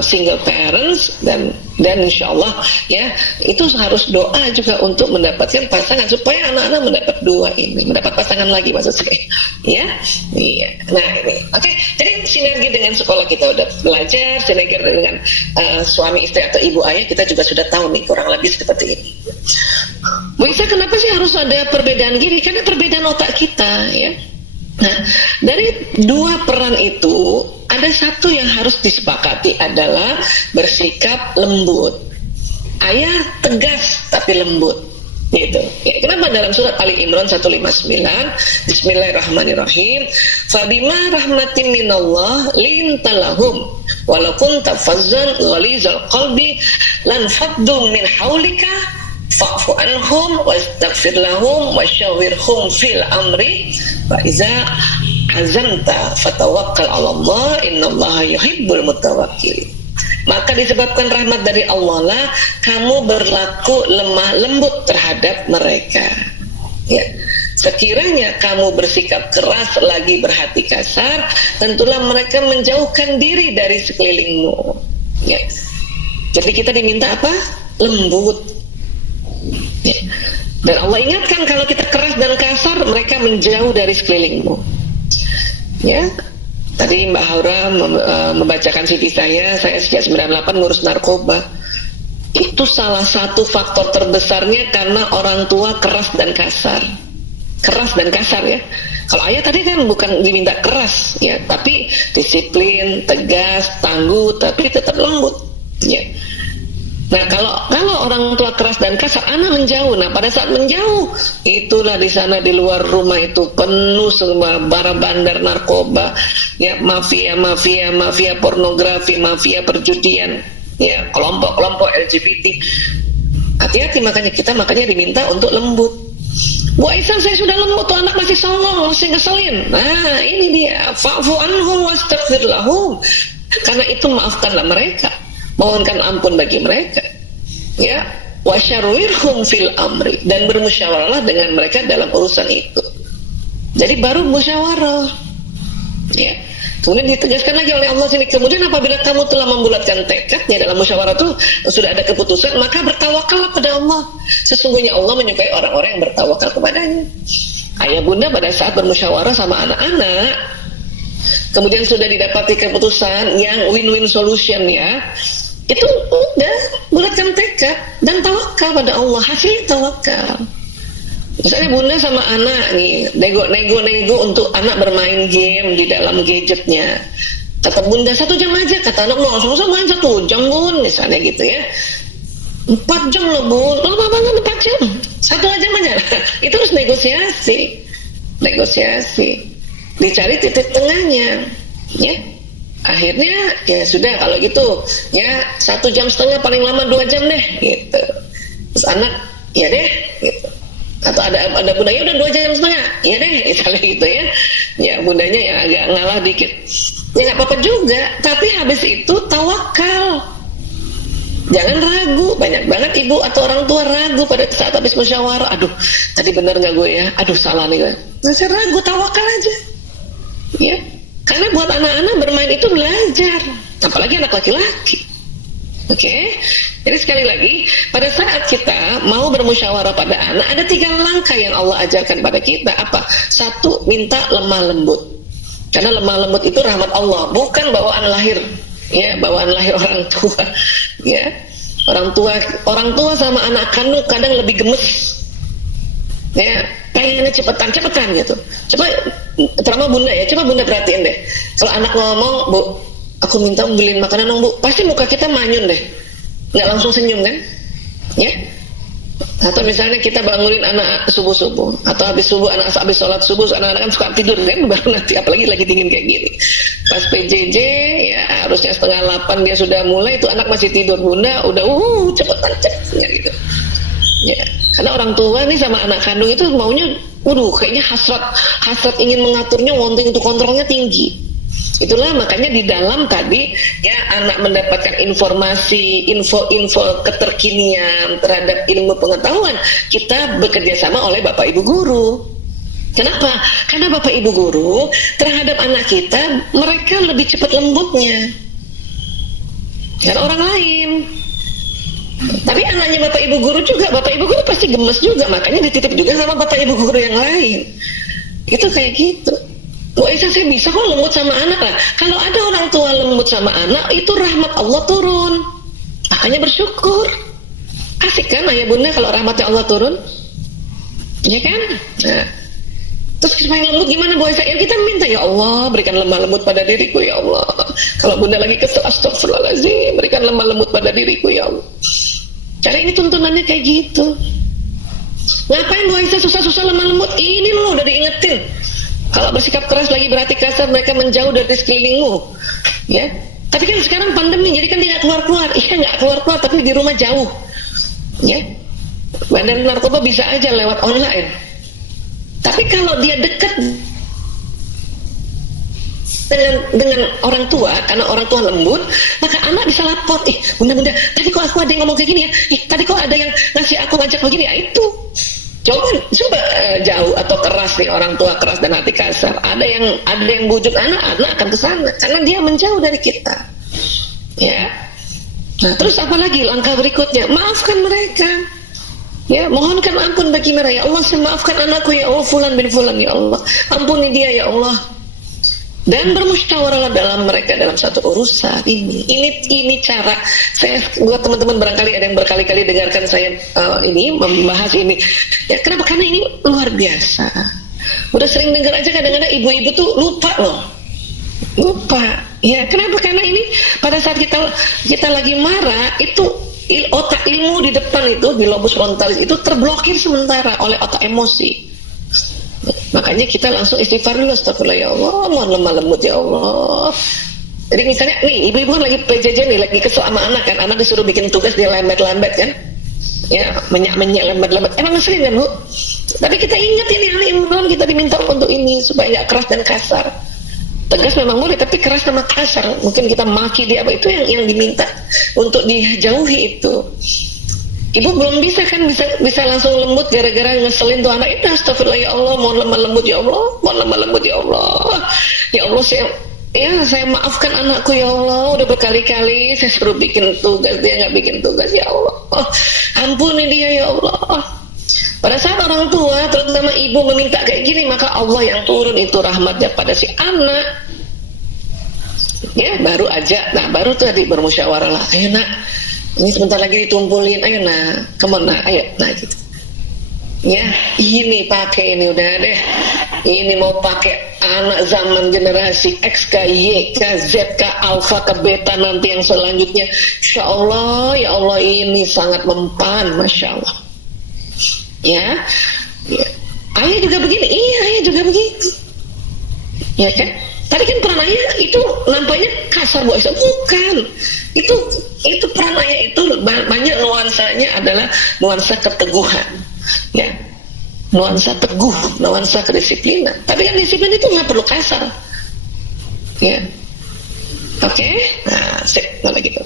single parents dan insya Allah ya, itu harus doa juga untuk mendapatkan pasangan, supaya anak-anak mendapat dua ini, mendapat pasangan lagi maksud saya ya. Iya. Nah ini oke. Jadi sinergi dengan sekolah kita udah belajar, sinergi dengan suami istri atau ibu ayah kita juga sudah tahu nih kurang lebih seperti ini. Bu Isa, kenapa sih harus ada perbedaan gini? Karena perbedaan otak kita ya. Nah, dari dua peran itu ada satu yang harus disepakati, adalah bersikap lembut. Ayah tegas tapi lembut gitu. Ya, kenapa dalam surat Ali Imran 159 Bismillahirrahmanirrahim, fabima rahmatin minallah lintalahum walau kunta fazzan ghalizal qalbi lan faddu min haulika fa'fu anhum wastaghfir lahum wasyawirhum fil amri fa iza azamta fatawakkal 'ala Allah innallaha yuhibbul mutawakkilin. Maka disebabkan rahmat dari Allah lah kamu berlaku lemah lembut terhadap mereka ya. Sekiranya kamu bersikap keras lagi berhati kasar, tentulah mereka menjauhkan diri dari sekelilingmu ya. Jadi kita diminta apa? Lembut. Dan Allah ingatkan kalau kita keras dan kasar, mereka menjauh dari sekelilingmu ya. Tadi Mbak Haura membacakan CD saya sejak 98 ngurus narkoba. Itu salah satu faktor terbesarnya karena orang tua keras dan kasar ya. Kalau ayah tadi kan bukan diminta keras ya, tapi disiplin, tegas, tangguh, tapi tetap lembut ya. Nah, kalau orang tua keras dan kasar, anak menjauh. Nah, pada saat menjauh, itulah di sana di luar rumah itu penuh semua bara bandar narkoba, ya, mafia pornografi, mafia perjudian, ya, kelompok-kelompok LGBT. Hati-hati, makanya diminta untuk lembut. Bu Aisyah, saya sudah lembut, tuh anak masih songong, masih ngeselin. Nah, ini dia, fa'fu anhum wastaghfir lahum. Karena itu maafkanlah mereka, mohonkan ampun bagi mereka, ya, wasyarwirhum fil amri, dan bermusyawarahlah dengan mereka dalam urusan itu. Jadi baru musyawarah, ya. Kemudian ditegaskan lagi oleh Allah sini, kemudian apabila kamu telah membulatkan tekadnya dalam musyawarah itu sudah ada keputusan, maka bertawakallah pada Allah. Sesungguhnya Allah menyukai orang-orang yang bertawakal kepadanya. Ayah bunda pada saat bermusyawarah sama anak-anak, kemudian sudah didapati keputusan yang win-win solution, ya, itu udah bulatkan tekad dan tawakal pada Allah, hasilnya tawakal. Misalnya bunda sama anak nih nego untuk anak bermain game di dalam gadgetnya, kata bunda 1 jam aja, kata anak langsung main 1 jam bun, misalnya gitu, ya, 4 jam loh bun, lama banget 4 jam, 1 jam aja. Itu harus negosiasi, dicari titik tengahnya, ya. Akhirnya ya sudah, kalau gitu ya 1,5 jam, paling lama 2 jam deh, gitu. Terus anak ya deh, gitu. Atau ada bundanya udah 2,5 jam, ya deh, misalnya gitu, ya. Ya bundanya yang agak ngalah dikit, ya nggak apa-apa juga. Tapi habis itu tawakal, jangan ragu. Banyak banget ibu atau orang tua ragu pada saat habis musyawarah. Aduh, tadi benar nggak gue ya? Aduh, salah nih gue. Nggak usah ragu, tawakal aja, ya. Karena buat anak-anak bermain itu belajar, apalagi anak laki-laki. Oke, jadi sekali lagi, pada saat kita mau bermusyawarah pada anak, ada 3 langkah yang Allah ajarkan pada kita. Apa? 1, minta lemah lembut. Karena lemah lembut itu rahmat Allah, bukan bawaan lahir, ya, bawaan lahir orang tua, ya. Orang tua sama anak kandung kadang lebih gemes, ya, pengennya cepetan gitu. Coba, terutama bunda, ya, coba bunda perhatiin deh. Kalau anak ngomong, Bu, aku minta beliin makanan dong Bu, pasti muka kita manyun deh, nggak langsung senyum kan, ya. Atau misalnya kita bangunin anak subuh, atau habis sholat subuh, anak-anak kan suka tidur kan, baru nanti, apalagi lagi dingin kayak gini, pas PJJ ya harusnya 7:30 dia sudah mulai, itu anak masih tidur, bunda udah cepetan gitu, ya. Karena orang tua nih sama anak kandung itu maunya, kayaknya hasrat ingin mengaturnya, wanting untuk kontrolnya tinggi. Itulah makanya di dalam tadi, ya, anak mendapatkan informasi, info keterkinian terhadap ilmu pengetahuan, kita bekerja sama oleh Bapak Ibu guru. Kenapa? Karena Bapak Ibu guru terhadap anak kita, mereka lebih cepat lembutnya dari orang lain. Tapi anaknya Bapak Ibu guru juga, Bapak Ibu guru pasti gemes juga, makanya dititip juga sama Bapak Ibu guru yang lain. Itu kayak gitu. Bu Aisyah, saya bisa kok lembut sama anak lah. Kalau ada orang tua lembut sama anak, itu rahmat Allah turun. Makanya bersyukur. Asik kan ayah bunda kalau rahmatnya Allah turun, ya kan? Nah, terus supaya lembut gimana Bu Aisyah? Ya kita minta, ya Allah berikan lemah lembut pada diriku, ya Allah. Kalau bunda lagi kesel, astagfirullahaladzim, berikan lemah lembut pada diriku, ya Allah. Cara ini tuntunannya kayak gitu. Ngapain Bu Aisyah susah-susah lemah lembut? Ini loh udah diingetin. Kalau bersikap keras lagi berarti kasar, mereka menjauh dari sekelilingmu, ya. Tapi kan sekarang pandemi, jadi kan dia nggak keluar-keluar. Iya, nggak keluar-keluar, tapi di rumah jauh, ya. Bandar narkoba bisa aja lewat online. Tapi kalau dia dekat dengan orang tua, karena orang tua lembut, maka anak bisa lapor, bunda, tadi kok aku ada yang ngomong kayak gini ya, tadi kok ada yang ngasih aku ngajak begini ya, itu. Coba jauh atau keras nih, orang tua keras dan hati kasar. Ada yang bujuk anak akan kesana karena dia menjauh dari kita, ya. Nah, terus apa lagi langkah berikutnya? Maafkan mereka, ya, mohonkan ampun bagi mereka. Ya Allah, saya maafkan anakku, ya Allah, fulan bin fulan, ya Allah, ampuni dia, ya Allah. Dan bermusyawarah dalam mereka dalam satu urusan ini. Ini cara saya buat teman-teman, barangkali ada yang berkali-kali dengarkan saya ini membahas ini. Ya, kenapa? Karena ini luar biasa. Udah sering dengar aja, kadang-kadang ibu-ibu tuh lupa loh. Lupa. Ya, kenapa? Karena ini pada saat kita lagi marah itu otak ilmu di depan itu, di lobus frontalis itu terblokir sementara oleh otak emosi. Makanya kita langsung istighfar dulu, astagfirullah ya Allah, mohon lemah lembut ya Allah. Jadi misalnya nih, ibu-ibu kan lagi PJJ nih, lagi kesel sama anak kan, anak disuruh bikin tugas dia lambat-lambat kan, ya menyak-menyak lambat-lambat, emang ngeselin kan Bu? Tapi kita ingat ini Ali Imran, kita diminta untuk ini supaya nggak keras dan kasar. Tegas memang boleh, tapi keras sama kasar, mungkin kita maki dia, apa itu yang diminta untuk dijauhi itu. Ibu belum bisa kan bisa langsung lembut gara-gara ngeselin tuh anak itu, astagfirullah ya Allah, mohon lemah lembut ya Allah, mohon lemah lembut ya Allah. Ya Allah, saya maafkan anakku ya Allah, udah berkali-kali saya suruh bikin tugas, dia nggak bikin tugas ya Allah. Oh, ampuni dia ya Allah. Pada saat orang tua, terutama ibu meminta kayak gini, maka Allah yang turun itu rahmatnya pada si anak. Ya, baru aja, nah baru tadi bermusyawarah lah, ayo nak, ini sebentar lagi ditumpulin, ayo nak, come on nak, ayo, nah gitu. Ya, ini pakai ini udah deh, ini mau pakai anak zaman generasi X ke Y ke Z ke Alpha ke Beta nanti yang selanjutnya, Insya Allah ya Allah ini sangat mempan, Masya Allah. Ya, ya. Ayah juga begini, iya ayah juga begitu, ya kan? Tadi kan peran ayah itu nampaknya kasar Bu Aisyah, bukan? Itu peran ayah itu banyak nuansanya adalah nuansa keteguhan, ya, nuansa teguh, nuansa kedisiplinan. Tapi kan disiplin itu nggak perlu kasar, ya. Oke, nah, mana gitu.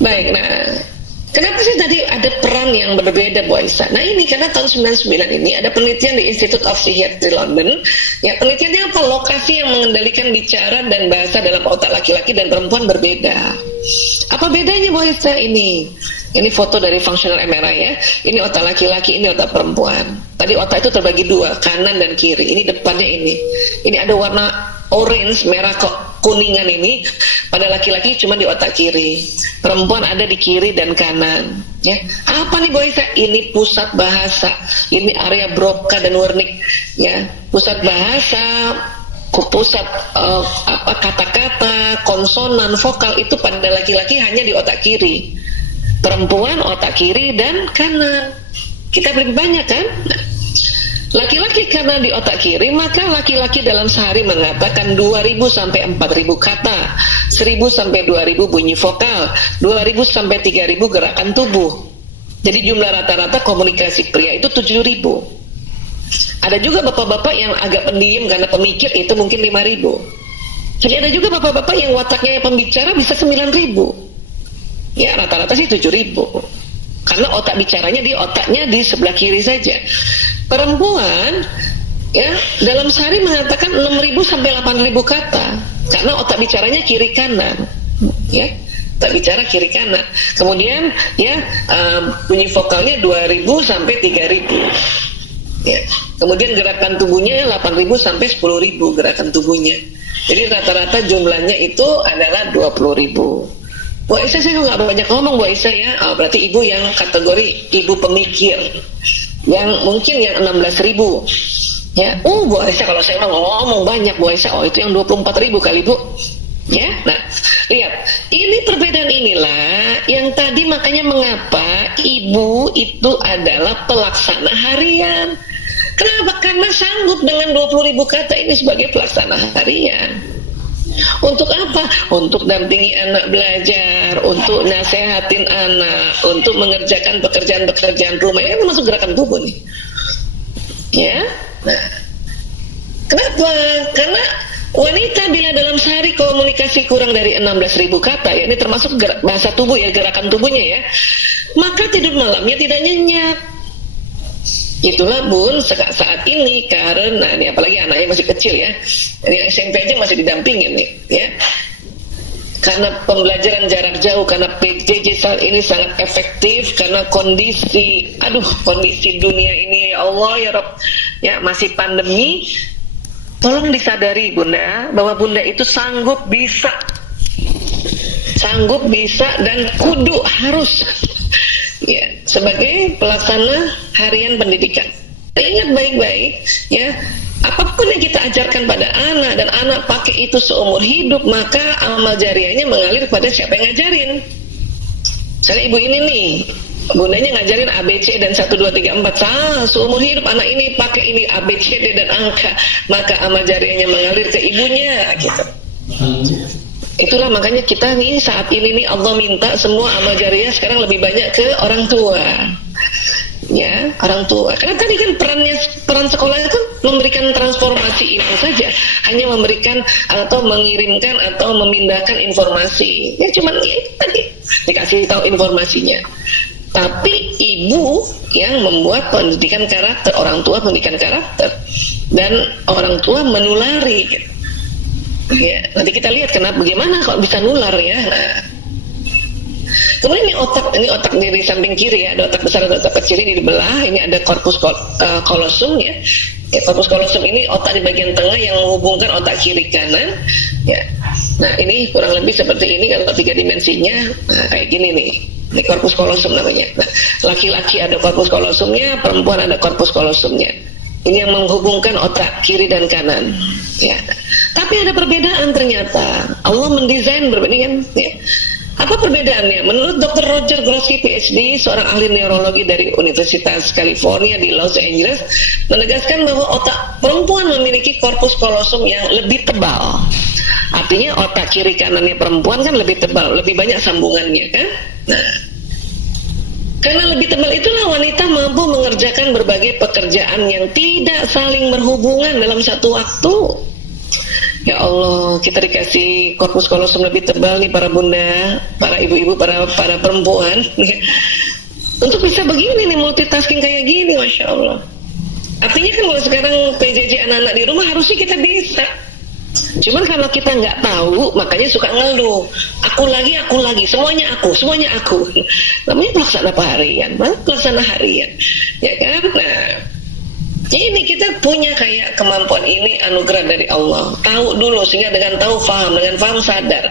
Baik, nah. Kenapa sih tadi ada peran yang berbeda Bu Aisyah? Nah ini karena tahun 99 ini ada penelitian di Institute of Psychiatry London. Ya, penelitiannya apa? Lokasi yang mengendalikan bicara dan bahasa dalam otak laki-laki dan perempuan berbeda. Apa bedanya Bu Aisyah ini? Ini foto dari functional MRI ya. Ini otak laki-laki, ini otak perempuan. Tadi otak itu terbagi dua, kanan dan kiri. Ini depannya ini. Ini ada warna orange, merah kok kuningan ini pada laki-laki cuma di otak kiri, perempuan ada di kiri dan kanan. Ya, apa nih Bu Aisyah? Ini pusat bahasa, ini area Broca dan Wernicke. Ya, pusat bahasa, pusat kata-kata, konsonan, vokal itu pada laki-laki hanya di otak kiri, perempuan otak kiri dan kanan. Kita lebih banyak kan? Nah, laki-laki karena di otak kiri, maka laki-laki dalam sehari mengatakan 2000 sampai 4000 kata, 1000 sampai 2000 bunyi vokal, 2000 sampai 3000 gerakan tubuh. Jadi jumlah rata-rata komunikasi pria itu 7000. Ada juga bapak-bapak yang agak pendiam karena pemikir, itu mungkin 5000. Jadi ada juga bapak-bapak yang wataknya pembicara bisa 9000. Ya rata-rata sih 7000. Karena otak bicaranya otaknya di sebelah kiri saja. Perempuan ya dalam sehari mengatakan 6000 sampai 8000 kata karena otak bicaranya kiri kanan, ya, otak bicara kiri kanan. Kemudian ya bunyi vokalnya 2000 sampai 3000. Ya. Kemudian gerakan tubuhnya 8000 sampai 10000 gerakan tubuhnya. Jadi rata-rata jumlahnya itu adalah 20000. Bu Aisyah, saya nggak banyak ngomong Bu Aisyah ya. Berarti ibu yang kategori ibu pemikir, yang mungkin yang 16.000 ya. Bu Aisyah kalau saya ngomong banyak Bu Aisyah, itu yang 24.000 kali Bu ya. Nah lihat, ini perbedaan inilah yang tadi makanya mengapa ibu itu adalah pelaksana harian. Kenapa? Karena sanggup dengan 20.000 kata ini sebagai pelaksana harian. Untuk apa? Untuk dampingi anak belajar, untuk nasehatin anak, untuk mengerjakan pekerjaan-pekerjaan rumah. Ini termasuk gerakan tubuh nih. Ya. Nah, kenapa? Karena wanita bila dalam sehari komunikasi kurang dari 16.000 kata, ya ini termasuk bahasa tubuh ya, gerakan tubuhnya ya, maka tidur malamnya tidak nyenyak. Itulah Bun saat ini, karena ini apalagi anaknya masih kecil ya, ini SMP aja masih didampingin nih ya, karena pembelajaran jarak jauh, karena PJJ saat ini sangat efektif, karena kondisi dunia ini ya Allah ya Rob ya masih pandemi. Tolong disadari Bunda bahwa Bunda itu sanggup bisa dan kudu harus ya sebagai pelaksana harian pendidikan. Ingat baik-baik ya, apapun yang kita ajarkan pada anak dan anak pakai itu seumur hidup, maka amal jariahnya mengalir pada siapa yang ngajarin. Misalnya ibu ini nih, bundanya ngajarin ABC dan 1, 2, 3, 4, seumur hidup anak ini pakai ini ABCD dan angka, maka amal jariahnya mengalir ke ibunya gitu. Itulah makanya kita nih saat ini nih Allah minta semua amal jariah sekarang lebih banyak ke orang tua. Ya, orang tua. Karena tadi kan peran sekolah itu memberikan transformasi ilmu saja, hanya memberikan atau mengirimkan atau memindahkan informasi. Ya cuman ya, tadi dikasih tahu informasinya. Tapi ibu yang membuat pendidikan karakter, orang tua pendidikan karakter, dan orang tua menulari. Ya, nanti kita lihat bagaimana kalau bisa nular ya. Nah, kemudian ini otak di samping kiri ya, ada otak besar, ada otak kecil, ini dibelah. Ini ada corpus callosum ya. Corpus callosum ini otak di bagian tengah yang menghubungkan otak kiri kanan. Ya. Nah ini kurang lebih seperti ini kalau 3 dimensinya, nah, kayak gini nih. Ini corpus callosum namanya. Nah, laki-laki ada corpus callosumnya, perempuan ada corpus callosumnya. Ini yang menghubungkan otak kiri dan kanan. Ya. Tapi ada perbedaan ternyata. Allah mendesain berbeda kan. Ya. Apa perbedaannya? Menurut Dr. Roger Grosky PhD, seorang ahli neurologi dari Universitas California di Los Angeles, menegaskan bahwa otak perempuan memiliki korpus kolosum yang lebih tebal. Artinya otak kiri kanannya perempuan kan lebih tebal, lebih banyak sambungannya kan? Nah, karena lebih tebal itulah wanita mampu mengerjakan berbagai pekerjaan yang tidak saling berhubungan dalam satu waktu. Ya Allah, kita dikasih korpus kolosum lebih tebal nih para bunda, para ibu-ibu, para perempuan untuk bisa begini nih, multitasking kayak gini, Masya Allah. Artinya kan kalau sekarang PJJ anak-anak di rumah harusnya kita bisa. Cuman kalau kita nggak tahu, makanya suka ngeluh. Aku lagi, semuanya aku. Namanya pelaksana harian, pelaksana harian, ya kan? Nah, ini kita punya kayak kemampuan ini anugerah dari Allah. Tahu dulu sehingga dengan tahu faham, dengan faham sadar.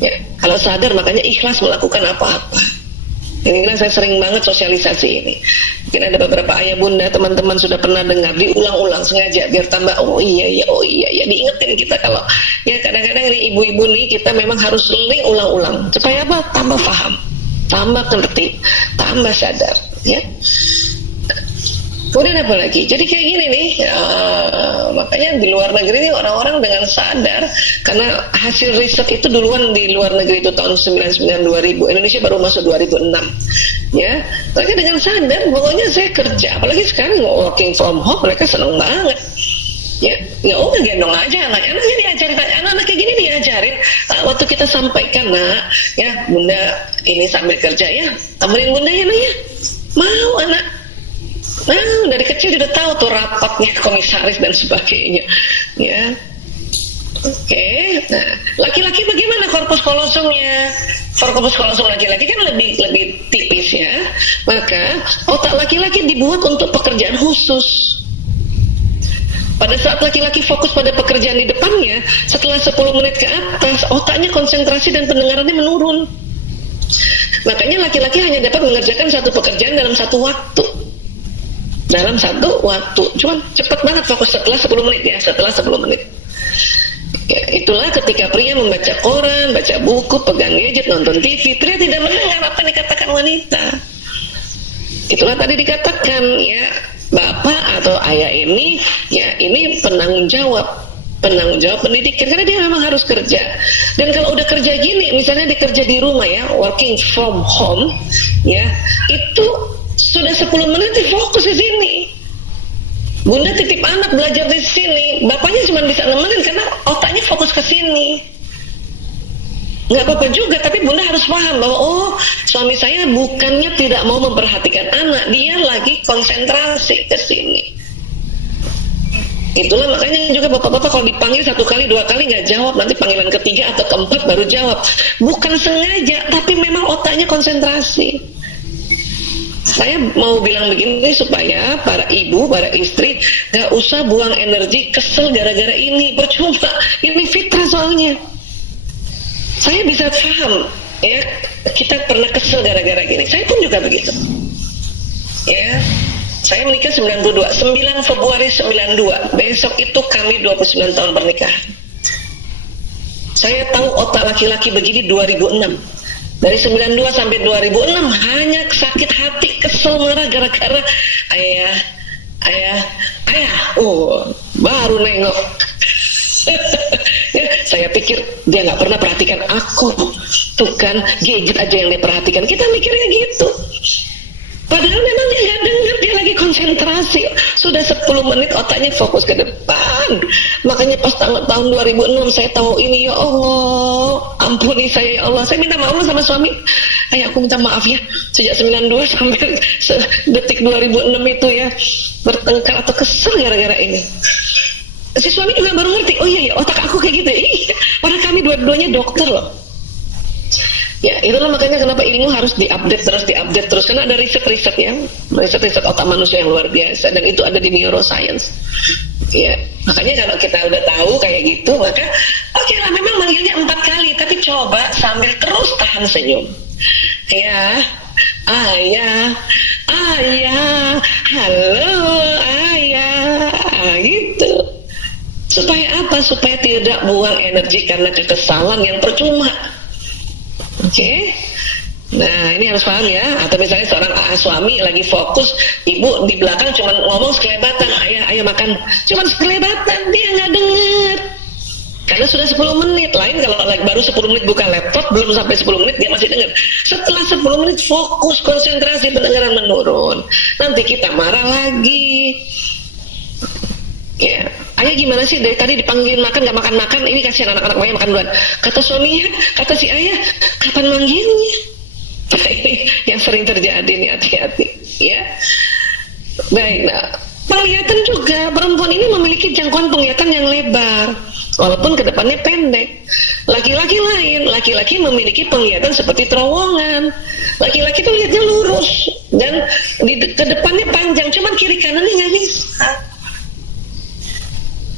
Ya, kalau sadar makanya ikhlas melakukan apa-apa. Ini kan saya sering banget sosialisasi ini. Mungkin ada beberapa ayah bunda teman-teman sudah pernah dengar, diulang-ulang sengaja biar tambah oh iya diingetin kita kalau ya kadang-kadang nih ibu-ibu nih kita memang harus sering ulang-ulang supaya apa? Tambah paham, tambah ngerti, tambah sadar. Ya. Kemudian apa lagi? Jadi kayak gini nih, makanya di luar negeri ini orang-orang dengan sadar, karena hasil riset itu duluan di luar negeri itu tahun 99-2000, Indonesia baru masuk 2006. Ya, mereka dengan sadar, pokoknya saya kerja, apalagi sekarang working from home, mereka senang banget. Ya udah gendong aja anaknya diajarin, anak-anak kayak gini diajarin. Waktu kita sampaikan, nak, ya bunda ini sambil kerja ya, temenin bunda ya nak ya, mau anak. Nah, dari kecil udah tahu tuh rapatnya komisaris dan sebagainya. Ya. Oke. Nah, laki-laki bagaimana korpus kolosumnya? Korpus kolosum laki-laki kan lebih tipis ya. Maka otak laki-laki dibuat untuk pekerjaan khusus. Pada saat laki-laki fokus pada pekerjaan di depannya, setelah 10 menit ke atas, otaknya konsentrasi dan pendengarannya menurun. Makanya laki-laki hanya dapat mengerjakan satu pekerjaan dalam satu waktu. Cuman cepat banget fokus setelah 10 menit ya, setelah 10 menit. Ya, itulah ketika pria membaca koran, baca buku, pegang gadget, nonton TV, pria tidak mendengar apa yang dikatakan wanita. Itulah tadi dikatakan ya, bapak atau ayah ini ya ini penanggung jawab pendidikan, karena dia memang harus kerja. Dan kalau udah kerja gini, misalnya dikerja di rumah ya, working from home ya, itu sudah 10 menit fokus di sini. Bunda titip anak belajar di sini, bapaknya cuma bisa nemenin karena otaknya fokus ke sini. Nggak apa-apa juga, tapi bunda harus paham bahwa oh, suami saya bukannya tidak mau memperhatikan anak, dia lagi konsentrasi ke sini. Itulah makanya juga bapak-bapak kalau dipanggil 1 kali 2 kali nggak jawab, nanti panggilan ketiga atau keempat baru jawab. Bukan sengaja, tapi memang otaknya konsentrasi. Saya mau bilang begini supaya para ibu, para istri gak usah buang energi kesel gara-gara ini, percuma, ini fitrah soalnya. Saya bisa paham ya, kita pernah kesel gara-gara gini, saya pun juga begitu ya. Saya menikah 92, 9 Februari 92, besok itu kami 29 tahun pernikahan. Saya tahu otak laki-laki begini 2006. Dari 92 sampai 2006 hanya sakit hati, kesel, marah gara-gara ayah, baru nengok. Ya, saya pikir dia nggak pernah perhatikan aku, tuh kan gadget aja yang dia perhatikan. Kita mikirnya gitu, padahal memang dia nggak dengar, dia lagi konsentrasi. Sudah 10 menit otaknya fokus ke depan. Makanya pas tahun 2006 saya tahu ini, ya Allah, ampuni saya ya Allah. Saya minta maaf sama suami. Aku minta maaf ya, sejak 92 sampai detik 2006 itu ya, bertengkar atau kesel gara-gara ini. Si suami juga baru ngerti, oh iya ya, otak aku kayak gitu. Iya, padahal kami dua-duanya dokter loh. Ya, itulah makanya kenapa ilmu harus diupdate terus, karena ada riset-riset ya, riset-riset otak manusia yang luar biasa, dan itu ada di neuroscience. Ya, makanya kalau kita udah tahu kayak gitu, maka oke lah, memang manggilnya 4 kali, tapi coba sambil terus tahan senyum. Ya, ayah, halo ayah, gitu. Supaya apa? Supaya tidak buang energi karena kekesalan yang percuma. Oke? Nah, ini harus paham ya. Atau misalnya seorang suami lagi fokus, ibu di belakang cuma ngomong sekelebatan, ayah makan, cuma sekelebatan, dia nggak dengar. Karena sudah 10 menit. Lain kalau baru 10 menit buka laptop, belum sampai 10 menit dia masih dengar. Setelah 10 menit fokus, konsentrasi, pendengaran menurun. Nanti kita marah lagi. Ya, ayah gimana sih dari tadi dipanggil makan gak makan, ini kasihan anak-anak banyak makan duluan. Kata suaminya, kata si ayah, kapan manggilnya? Nah, ini yang sering terjadi nih, hati-hati ya. Baik, nah penglihatan juga, perempuan ini memiliki jangkauan penglihatan yang lebar walaupun kedepannya pendek. Laki-laki lain, laki-laki memiliki penglihatan seperti terowongan. Laki-laki tuh lihatnya lurus dan kedepannya panjang, cuman kiri kanannya nggak bisa.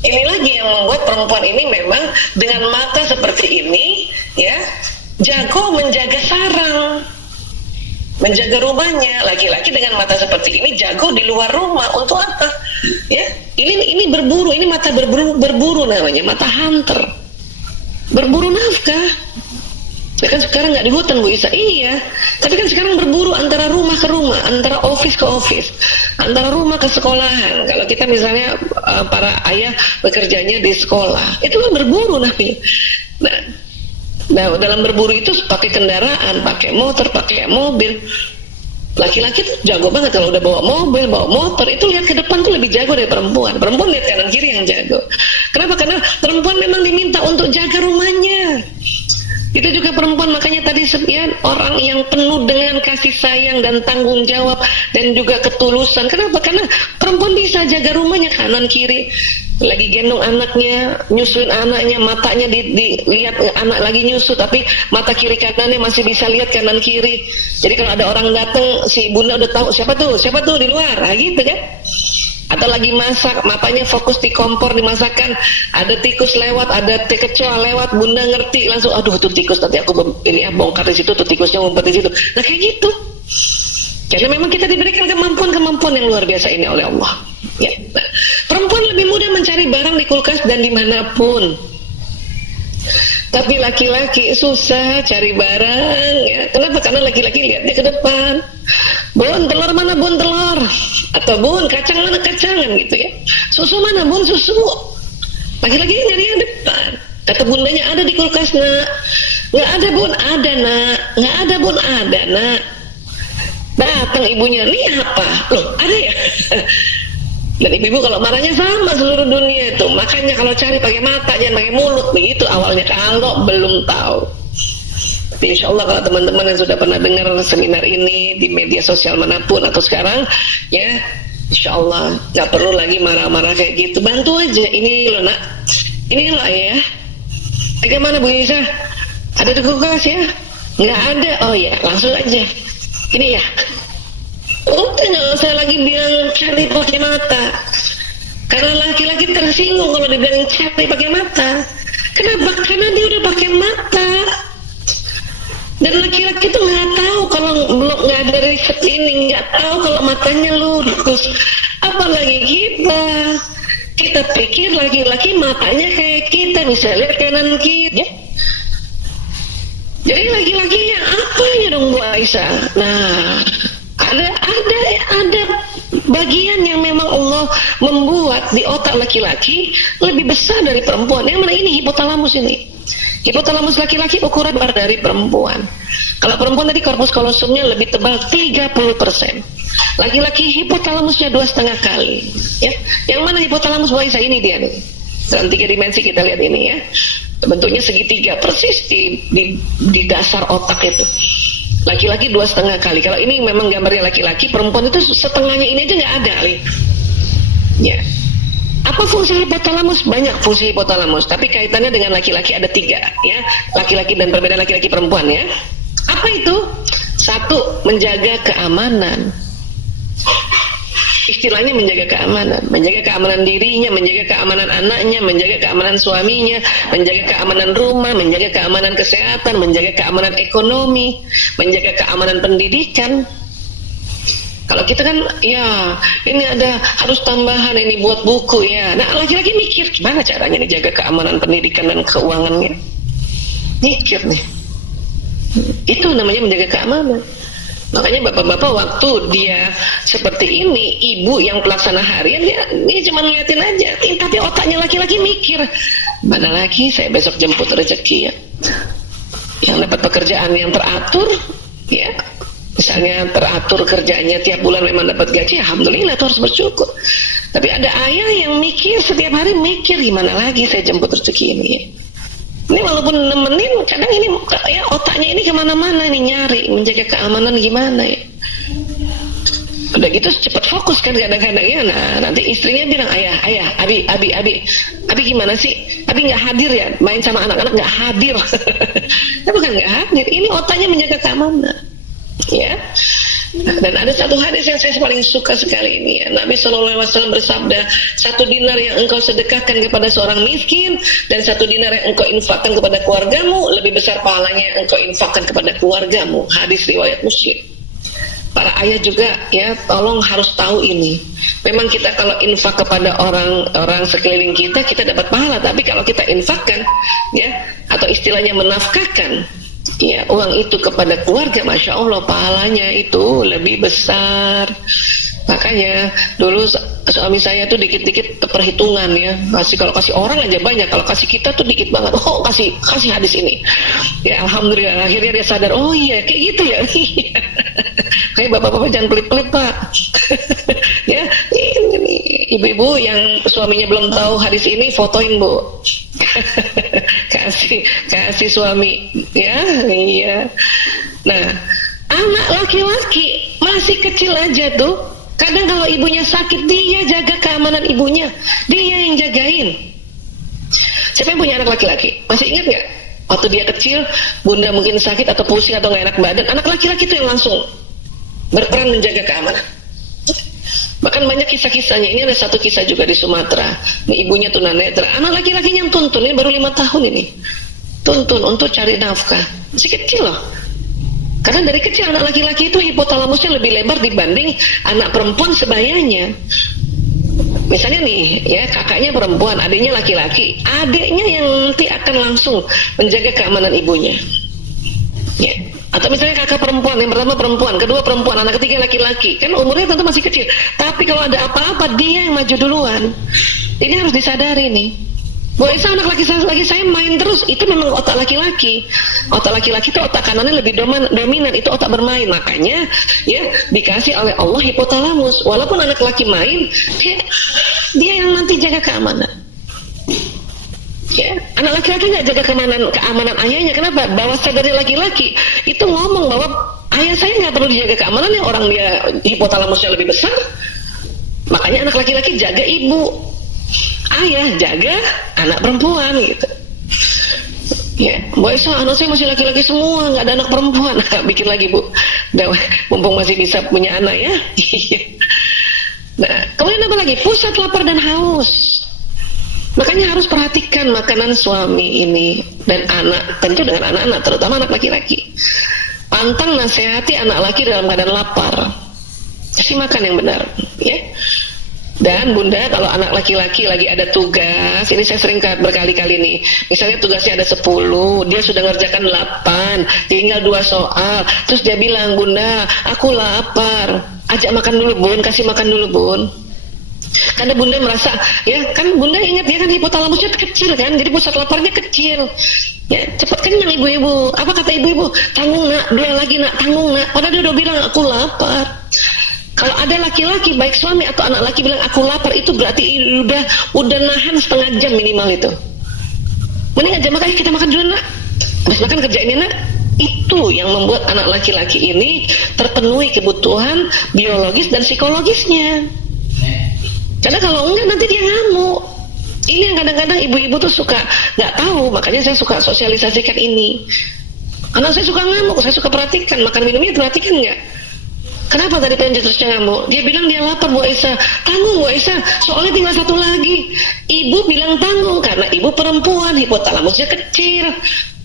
Ini lagi yang membuat perempuan ini memang dengan mata seperti ini ya, jago menjaga sarang, menjaga rumahnya. Laki-laki dengan mata seperti ini jago di luar rumah. Untuk apa? Ya, ini berburu, ini mata berburu namanya, mata hunter, berburu nafkah. Ya kan sekarang nggak di hutan Bu Isa, iya, tapi kan sekarang berburu antara rumah ke rumah, antara office ke office, antara rumah ke sekolahan. Kalau kita misalnya para ayah bekerjanya di sekolah, itu kan berburu namanya. Nah, dalam berburu itu pakai kendaraan, pakai motor, pakai mobil. Laki-laki tuh jago banget kalau udah bawa mobil, bawa motor, itu lihat ke depan tuh lebih jago dari perempuan. Perempuan lihat kanan kiri yang jago. Kenapa? Karena perempuan memang diminta untuk jaga rumahnya. Itu juga perempuan, makanya tadi sekian orang yang penuh dengan kasih sayang dan tanggung jawab dan juga ketulusan. Kenapa? Karena perempuan bisa jaga rumahnya kanan kiri. Lagi gendong anaknya, nyusuin anaknya, matanya dilihat anak lagi nyusu, tapi mata kiri kanannya masih bisa lihat kanan kiri. Jadi kalau ada orang datang, si bunda udah tahu siapa tuh di luar, nah, gitu kan? Atau lagi masak, matanya fokus di kompor, dimasakan, ada tikus lewat, ada kecoa lewat, bunda ngerti langsung, aduh tuh tikus, nanti aku bongkar di situ, tuh tikusnya ngumpet di situ. Nah kayak gitu. Karena memang kita diberikan kemampuan yang luar biasa ini oleh Allah. Ya. Nah, perempuan lebih mudah mencari barang di kulkas dan dimanapun. Tapi laki-laki susah cari barang ya. Kenapa? Karena laki-laki lihatnya ke depan. Bun, telur mana bun telur? Atau bun, kacang mana kacangan gitu ya. Susu mana bun susu? Laki-laki nyari yang depan. Kata bundanya ada di kulkas nak. Nggak ada bun, ada nak. Nggak ada bun, ada nak. Datang ibunya, nih apa? Loh, ada ya? Dan ibu-ibu kalau marahnya sama seluruh dunia itu. Makanya kalau cari pakai mata, jangan pakai mulut. Begitu awalnya kalau belum tahu. Tapi insya Allah kalau teman-teman yang sudah pernah dengar seminar ini di media sosial manapun atau sekarang, ya insya Allah nggak perlu lagi marah-marah kayak gitu. Bantu aja. Ini loh nak, ini loh ayah. Bagaimana Bu Isa? Ada di kulkas ya? Nggak ada. Oh ya, langsung aja. Ini ya. Udah nggak usah lagi bilang cari pakai mata. Karena laki-laki tersinggung kalau dibilang cari pakai mata. Kenapa? Karena dia udah pakai mata. Dan laki-laki tuh nggak tahu kalau belum nggak ada riset ini, nggak tahu kalau matanya lurus. Apalagi kita pikir laki-laki matanya kayak kita bisa lihat kanan kiri. Ya? Jadi laki-lakinya apanya dong Bu Aisyah? Nah, ada bagian yang memang Allah membuat di otak laki-laki lebih besar dari perempuan. Yang mana ini hipotalamus ini. Hipotalamus laki-laki ukuran besar dari perempuan. Kalau perempuan tadi korpus kolosumnya lebih tebal 30%. Laki-laki hipotalamusnya 2,5 kali. Ya, yang mana hipotalamus Bu Aisyah? Ini dia nih. Dalam 3 dimensi kita lihat ini ya. Bentuknya segitiga persis di dasar otak itu. Laki-laki 2,5 kali. Kalau ini memang gambarnya laki-laki, perempuan itu setengahnya ini aja nggak ada, Ali. Ya. Apa fungsi hipotalamus? Banyak fungsi hipotalamus, tapi kaitannya dengan laki-laki ada 3, ya. Laki-laki dan perbedaan laki-laki perempuan, ya. Apa itu? 1, menjaga keamanan. Istilahnya menjaga keamanan dirinya, menjaga keamanan anaknya, menjaga keamanan suaminya, menjaga keamanan rumah, menjaga keamanan kesehatan, menjaga keamanan ekonomi, menjaga keamanan pendidikan. Kalau kita kan, ya ini ada harus tambahan ini buat buku ya. Nah laki-laki mikir gimana caranya menjaga keamanan pendidikan dan keuangannya. Mikir nih. Itu namanya menjaga keamanan. Makanya bapak-bapak waktu dia seperti ini, ibu yang pelaksana harian, dia cuma ngeliatin aja, tapi otaknya laki-laki mikir, mana lagi saya besok jemput rezeki ya, yang dapat pekerjaan yang teratur, ya, misalnya teratur kerjanya tiap bulan memang dapat gaji, alhamdulillah itu harus bersyukur. Tapi ada ayah yang mikir setiap hari mikir gimana lagi saya jemput rezeki ini ya. Ini walaupun nemenin, kadang ini ya otaknya ini kemana-mana nih nyari, menjaga keamanan gimana ya. Udah gitu cepat fokus kan kadang-kadang ya. Nah nanti istrinya bilang, ayah, Abi gimana sih? Abi nggak hadir ya, main sama anak-anak nggak hadir. Tapi bukan nggak hadir, ini otaknya menjaga keamanan, ya. Dan ada satu hadis yang saya paling suka sekali ini ya. Nabi SAW bersabda, 1 dinar yang engkau sedekahkan kepada seorang miskin dan 1 dinar yang engkau infakkan kepada keluargamu lebih besar pahalanya yang engkau infakkan kepada keluargamu. Hadis riwayat Muslim. Para ayah juga ya, tolong harus tahu ini. Memang kita kalau infak kepada orang sekeliling kita dapat pahala, tapi kalau kita infakkan ya, atau istilahnya menafkahkan ya uang itu kepada keluarga, masya Allah pahalanya itu lebih besar. Makanya dulu suami saya tuh dikit-dikit perhitungan ya, kalau kasih orang aja banyak, kalau kasih kita tuh dikit banget. Oh kasih hadis ini ya, alhamdulillah akhirnya dia sadar, oh iya kayak gitu ya. Kayak bapak-bapak jangan pelit-pelit pak. Ya ini ibu-ibu yang suaminya belum tahu hadis ini, fotoin bu. kasih suami ya. Iya. Nah anak laki-laki masih kecil aja tuh, kadang kalau ibunya sakit dia jaga keamanan ibunya, dia yang jagain. Siapa yang punya anak laki-laki? Masih ingat nggak? Waktu dia kecil, bunda mungkin sakit atau pusing atau nggak enak badan, anak laki-laki itu yang langsung berperan menjaga keamanan. Bahkan banyak kisah-kisahnya. Ini ada satu kisah juga di Sumatera. Ini ibunya tunanetra, anak laki-lakinya yang tuntun, ini baru 5 tahun ini, tuntun untuk cari nafkah, masih kecil loh. Karena dari kecil anak laki-laki itu hipotalamusnya lebih lebar dibanding anak perempuan sebayanya. Misalnya nih ya, kakaknya perempuan, adiknya laki-laki, adiknya yang nanti akan langsung menjaga keamanan ibunya ya. Atau misalnya kakak perempuan, yang pertama perempuan, kedua perempuan, anak ketiga laki-laki, kan umurnya tentu masih kecil, tapi kalau ada apa-apa dia yang maju duluan. Ini harus disadari nih. Bu Aisyah, anak laki saya main terus, itu memang otak laki-laki. Otak laki-laki itu otak kanannya lebih dominan, itu otak bermain. Makanya ya dikasih oleh Allah hipotalamus. Walaupun anak laki main, dia yang nanti jaga keamanan. Ya, anak laki-laki nggak jaga keamanan ayahnya. Kenapa? Bawah sadar laki-laki itu ngomong bahwa ayah saya nggak perlu dijaga keamanannya, orang dia hipotalamusnya lebih besar. Makanya anak laki-laki jaga ibu, ayah jaga anak perempuan gitu. Ya, Bu Aisyah, anak saya masih laki-laki semua, nggak ada anak perempuan. Bikin lagi bu, mumpung masih bisa punya anak ya. Nah, kemudian apa lagi? Pusat lapar dan haus. Makanya harus perhatikan makanan suami ini dan anak, tentu dengan anak-anak, terutama anak laki-laki. Pantang nasihati anak laki dalam keadaan lapar, kasih makan yang benar ya. Dan bunda, kalau anak laki-laki lagi ada tugas, ini saya sering berkali-kali nih, misalnya tugasnya ada 10, dia sudah ngerjakan 8, tinggal 2 soal, terus dia bilang, bunda aku lapar, ajak makan dulu bun, kasih makan dulu bun. Karena bunda merasa, ya kan bunda ingat ya kan hipotalamusnya kecil kan, jadi pusat laparnya kecil. Ya, cepat kenyang ibu-ibu. Apa kata ibu-ibu? Tanggung nak, 2 lagi nak, tanggung nak. Padahal dia udah bilang aku lapar. Kalau ada laki-laki, baik suami atau anak laki bilang aku lapar, itu berarti udah nahan setengah jam minimal itu. Mending aja makanya kita makan dulu nak. Habis makan kerjain ini nak. Itu yang membuat anak laki-laki ini terpenuhi kebutuhan biologis dan psikologisnya. Karena kalau enggak nanti dia ngamuk. Ini yang kadang-kadang ibu-ibu tuh suka nggak tahu, makanya saya suka sosialisasikan ini. Anak saya suka ngamuk, saya suka perhatikan makan minumnya, perhatikan nggak? Kenapa tadi pengen terusnya ngamuk? Dia bilang dia lapar Bu Aisyah. Tanggung Bu Aisyah, soalnya tinggal 1 lagi. Ibu bilang tanggung karena ibu perempuan, hipotalamusnya kecil,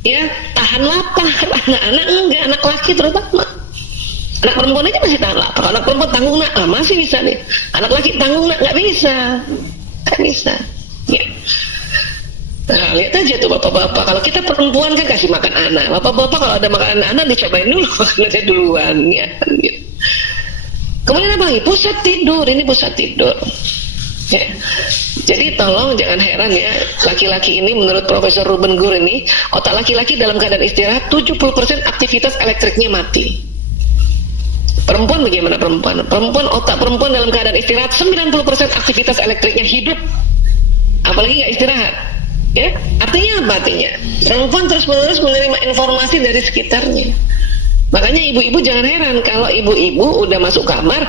ya tahan lapar. Anak-anak enggak, anak laki terutama. Anak perempuan aja masih tahan lapar. Anak perempuan tanggung nak, masih bisa nih. Anak laki tanggung nak, nggak bisa, nggak bisa. Ya. Nah, lihat aja tuh bapak-bapak, kalau kita perempuan kan kasih makan anak, bapak-bapak kalau ada makanan anak dicobain dulu, makan aja duluan ya. Gitu. Kemudian apa lagi? Pusat tidur, ini pusat tidur. Ya. Jadi tolong jangan heran ya, laki-laki ini menurut Profesor Ruben Gur ini, otak laki-laki dalam keadaan istirahat 70% aktivitas elektriknya mati. Perempuan bagaimana perempuan? Otak perempuan dalam keadaan istirahat 90% aktivitas elektriknya hidup. Apalagi nggak istirahat. Ya, artinya apa artinya? Perempuan terus-menerus menerima informasi dari sekitarnya. Makanya ibu-ibu jangan heran kalau ibu-ibu udah masuk kamar,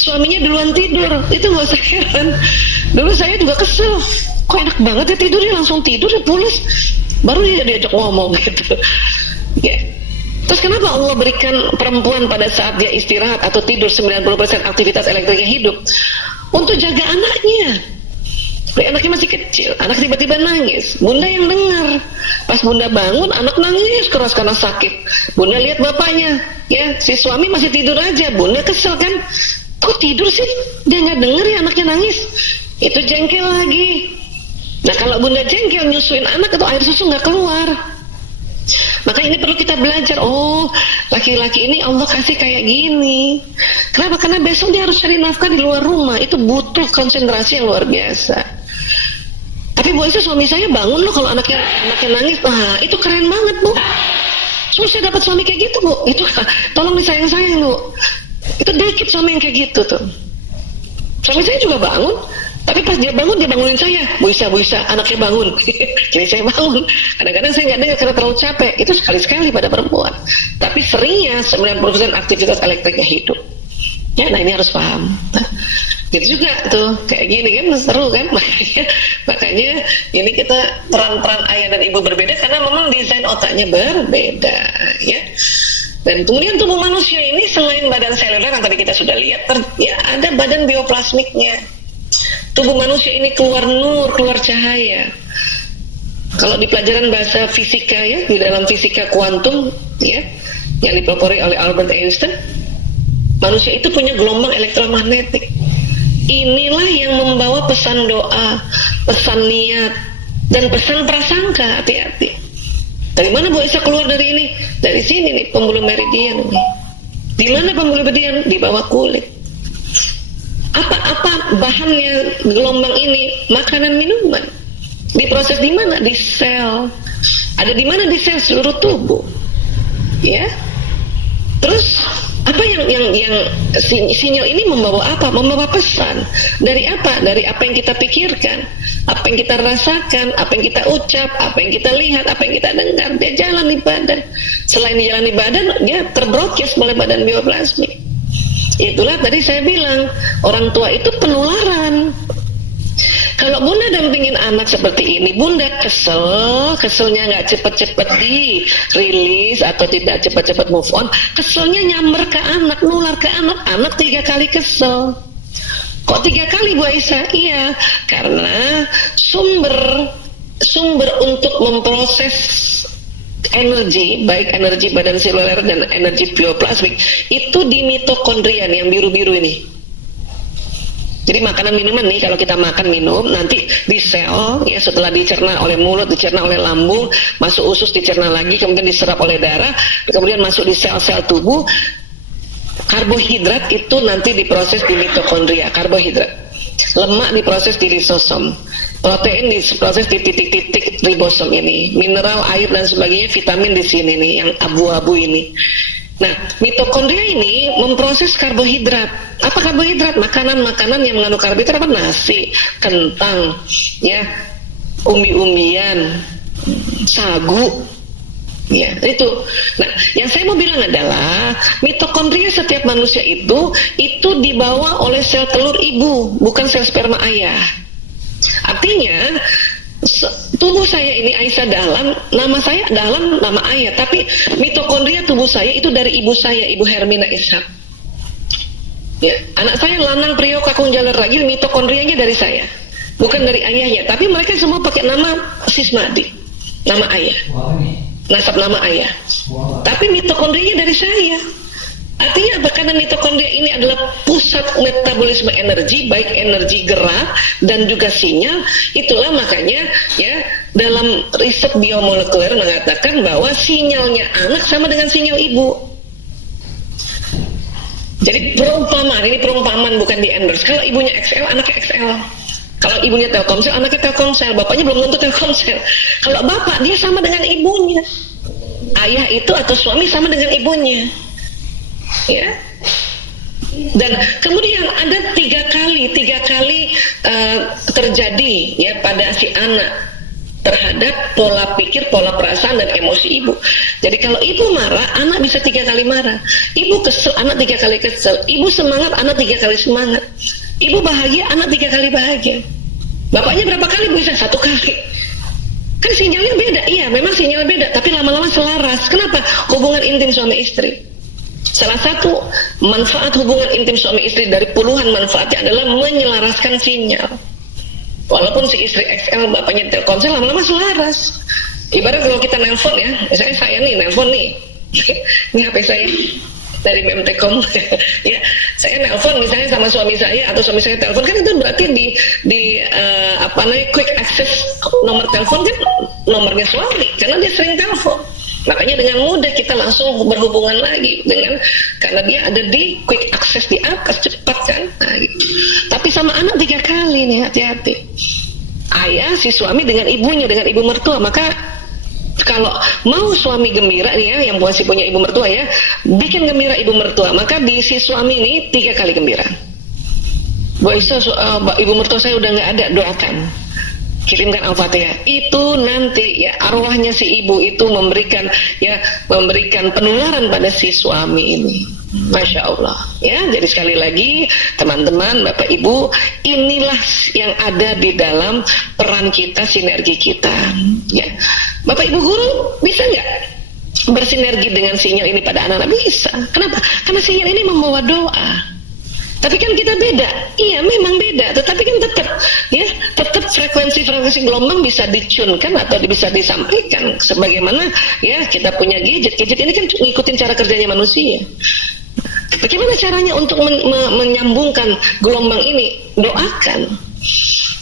suaminya duluan tidur. Itu nggak usah heran. Dulu saya juga kesel, kok enak banget ya tidurnya, langsung tidur ya pulas. Baru dia diajak ngomong gitu. Ya. Terus kenapa Allah berikan perempuan pada saat dia istirahat atau tidur 90% aktivitas elektriknya hidup? Untuk jaga anaknya. Anaknya masih kecil, anak tiba-tiba nangis, bunda yang dengar. Pas bunda bangun, anak nangis keras karena sakit. Bunda lihat bapaknya, ya si suami masih tidur aja. Bunda kesel kan, kok tidur sih? Dia nggak dengar ya anaknya nangis. Itu jengkel lagi. Nah kalau bunda jengkel nyusuin anak itu air susu nggak keluar. Maka ini perlu kita belajar. Oh, laki-laki ini Allah kasih kayak gini. Kenapa? Karena besok dia harus cari nafkah di luar rumah. Itu butuh konsentrasi yang luar biasa. Tapi Bu Aisyah, suami saya bangun loh kalau anaknya nangis. Nah, itu keren banget Bu. Susah dapat suami kayak gitu Bu. Itu tolong disayang-sayang Bu. Itu dikit suami yang kayak gitu tuh. Suami saya juga bangun. Tapi pas dia bangun, dia bangunin saya. Bu Aisyah, anaknya bangun. Jadi saya bangun. Kadang-kadang saya nggak dengar karena terlalu capek. Itu sekali-sekali pada perempuan. Tapi seringnya 90% aktivitas elektriknya hidup. Ya, nah ini harus paham. Nah, gitu juga tuh, kayak gini kan seru kan. Makanya ini kita peran-peran ayah dan ibu berbeda karena memang desain otaknya berbeda, ya. Dan kemudian tubuh manusia ini selain badan seluler yang tadi kita sudah lihat, ya ada badan bioplasmiknya. Tubuh manusia ini keluar nur, keluar cahaya. Kalau di pelajaran bahasa fisika ya, di dalam fisika kuantum ya, yang dipelopori oleh Albert Einstein, manusia itu punya gelombang elektromagnetik. Inilah yang membawa pesan doa, pesan niat, dan pesan prasangka. Hati-hati. Dari mana Bu Aisyah keluar dari ini? Dari sini nih, pembuluh meridian ini. Di mana pembuluh meridian? Di bawah kulit. Apa bahannya gelombang ini? Makanan, minuman. Diproses di mana? Di sel. Ada di mana di sel? Seluruh tubuh. Ya. Terus apa yang sinyal ini membawa apa? Membawa pesan. Dari apa? Dari apa yang kita pikirkan, apa yang kita rasakan, apa yang kita ucap, apa yang kita lihat, apa yang kita dengar. Dia jalan di badan. Selain jalan di badan, dia terbroadcast oleh badan bioplasmik. Itulah tadi saya bilang, orang tua itu penularan. Kalau bunda dampingin anak seperti ini, bunda keselnya nggak cepet-cepet dirilis atau tidak cepet-cepet move on, keselnya nyamber ke anak, nular ke anak 3 kali kesel. Kok 3 kali Bu Aisyah? Iya, karena sumber untuk memproses energi, baik energi badan seluler dan energi bioplasmik, itu di mitokondria yang biru-biru ini. Jadi makanan minuman nih, kalau kita makan minum, nanti di sel, ya setelah dicerna oleh mulut, dicerna oleh lambung, masuk usus, dicerna lagi, kemudian diserap oleh darah, kemudian masuk di sel-sel tubuh. Karbohidrat itu nanti diproses di mitokondria, karbohidrat. Lemak diproses di lisosom. Protein diproses di titik-titik ribosom ini. Mineral, air dan sebagainya, vitamin di sini nih, yang abu-abu ini. Nah, mitokondria ini memproses karbohidrat. Apa karbohidrat? Makanan-makanan yang mengandung karbohidrat, apa? Nasi, kentang, ya, umbi-umbian, sagu, ya, itu. Nah, yang saya mau bilang adalah mitokondria setiap manusia itu dibawa oleh sel telur ibu, bukan sel sperma ayah. Artinya tubuh saya ini Aisyah Dahlan, nama saya Dahlan, nama ayah, tapi mitokondria tubuh saya itu dari ibu saya, Ibu Hermina Ishak. Ya, anak saya Lanang Priyo Kakung Jaler Ragil, mitokondrianya dari saya, bukan dari ayahnya. Tapi mereka semua pakai nama Sismadi, nama ayah, nasab nama ayah. Tapi mitokondrianya dari saya. Artinya apa? Karena mitokondria ini adalah pusat metabolisme energi, baik energi gerak dan juga sinyal. Itulah makanya ya dalam riset biomolekuler mengatakan bahwa sinyalnya anak sama dengan sinyal ibu. Jadi ini perumpamaan, bukan di endorse. Kalau ibunya XL, anaknya XL. Kalau ibunya Telkomsel, anaknya Telkomsel. Bapaknya belum tentu Telkomsel. Kalau bapak, dia sama dengan ibunya. Ayah itu atau suami sama dengan ibunya. Ya, dan kemudian ada tiga kali terjadi ya pada si anak terhadap pola pikir, pola perasaan dan emosi ibu. Jadi kalau ibu marah, anak bisa 3 kali marah. Ibu kesel, anak 3 kali kesel. Ibu semangat, anak 3 kali semangat. Ibu bahagia, anak 3 kali bahagia. Bapaknya berapa kali? Bisa 1 kali. Kan sinyalnya beda. Iya, memang sinyalnya beda, tapi lama-lama selaras. Kenapa? Hubungan intim suami istri. Salah satu manfaat hubungan intim suami istri dari puluhan manfaatnya adalah menyelaraskan sinyal. Walaupun si istri XL, bapaknya Telkomsel, lama-lama selaras. Ibarat kalau kita nelpon ya, misalnya saya nih nelpon nih, ini HP saya dari BMTkom, ya saya nelpon misalnya sama suami saya atau suami saya telepon, kan itu berarti di quick access nomor telepon kan nomornya suami, karena dia sering telepon. Makanya dengan mudah kita langsung berhubungan lagi karena dia ada di quick access di atas, cepat kan. Nah, gitu. Tapi sama anak 3 kali nih, hati-hati. Ayah si suami dengan ibunya, dengan ibu mertua. Maka kalau mau suami gembira nih ya, yang masih punya ibu mertua ya, bikin gembira ibu mertua. Maka di si suami ini 3 kali gembira. Bu Aisyah, ibu mertua saya udah nggak ada, doakan. Kirimkan Al-Fatihah. Itu nanti ya arwahnya si ibu itu memberikan penularan pada si suami ini. Masya Allah ya. Jadi sekali lagi teman-teman, Bapak Ibu, inilah yang ada di dalam peran kita, sinergi kita ya. Bapak Ibu guru bisa nggak bersinergi dengan sinyal ini pada anak-anak? Bisa. Kenapa? Karena sinyal ini membawa doa. Tapi kan kita beda, iya memang beda, tetapi kan tetap frekuensi gelombang bisa dicunkan atau bisa disampaikan sebagaimana ya kita punya gadget ini kan ngikutin cara kerjanya manusia. Bagaimana caranya untuk menyambungkan gelombang ini? Doakan.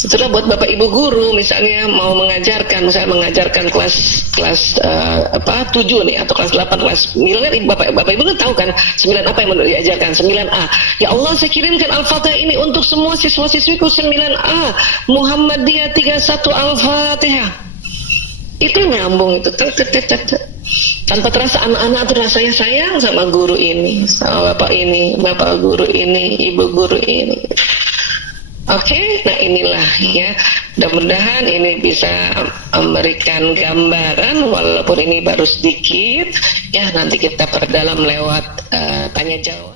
Itulah buat Bapak Ibu guru misalnya mau mengajarkan, misalnya mengajarkan kelas 7 nih atau kelas 8, kelas 9, Bapak Ibu kan tahu kan 9 apa yang diajarkan? 9A. Ya Allah, saya kirimkan Al-Fatihah ini untuk semua siswa-siswiku 9A. Muhammadiyah 31 Al-Fatihah. Itu nyambung itu. Tanpa terasa anak-anak tuh rasanya sayang sama guru ini, sama bapak ini, bapak guru ini, ibu guru ini. Oke, nah inilah ya, mudah-mudahan ini bisa memberikan gambaran walaupun ini baru sedikit ya, nanti kita perdalam lewat tanya jawab.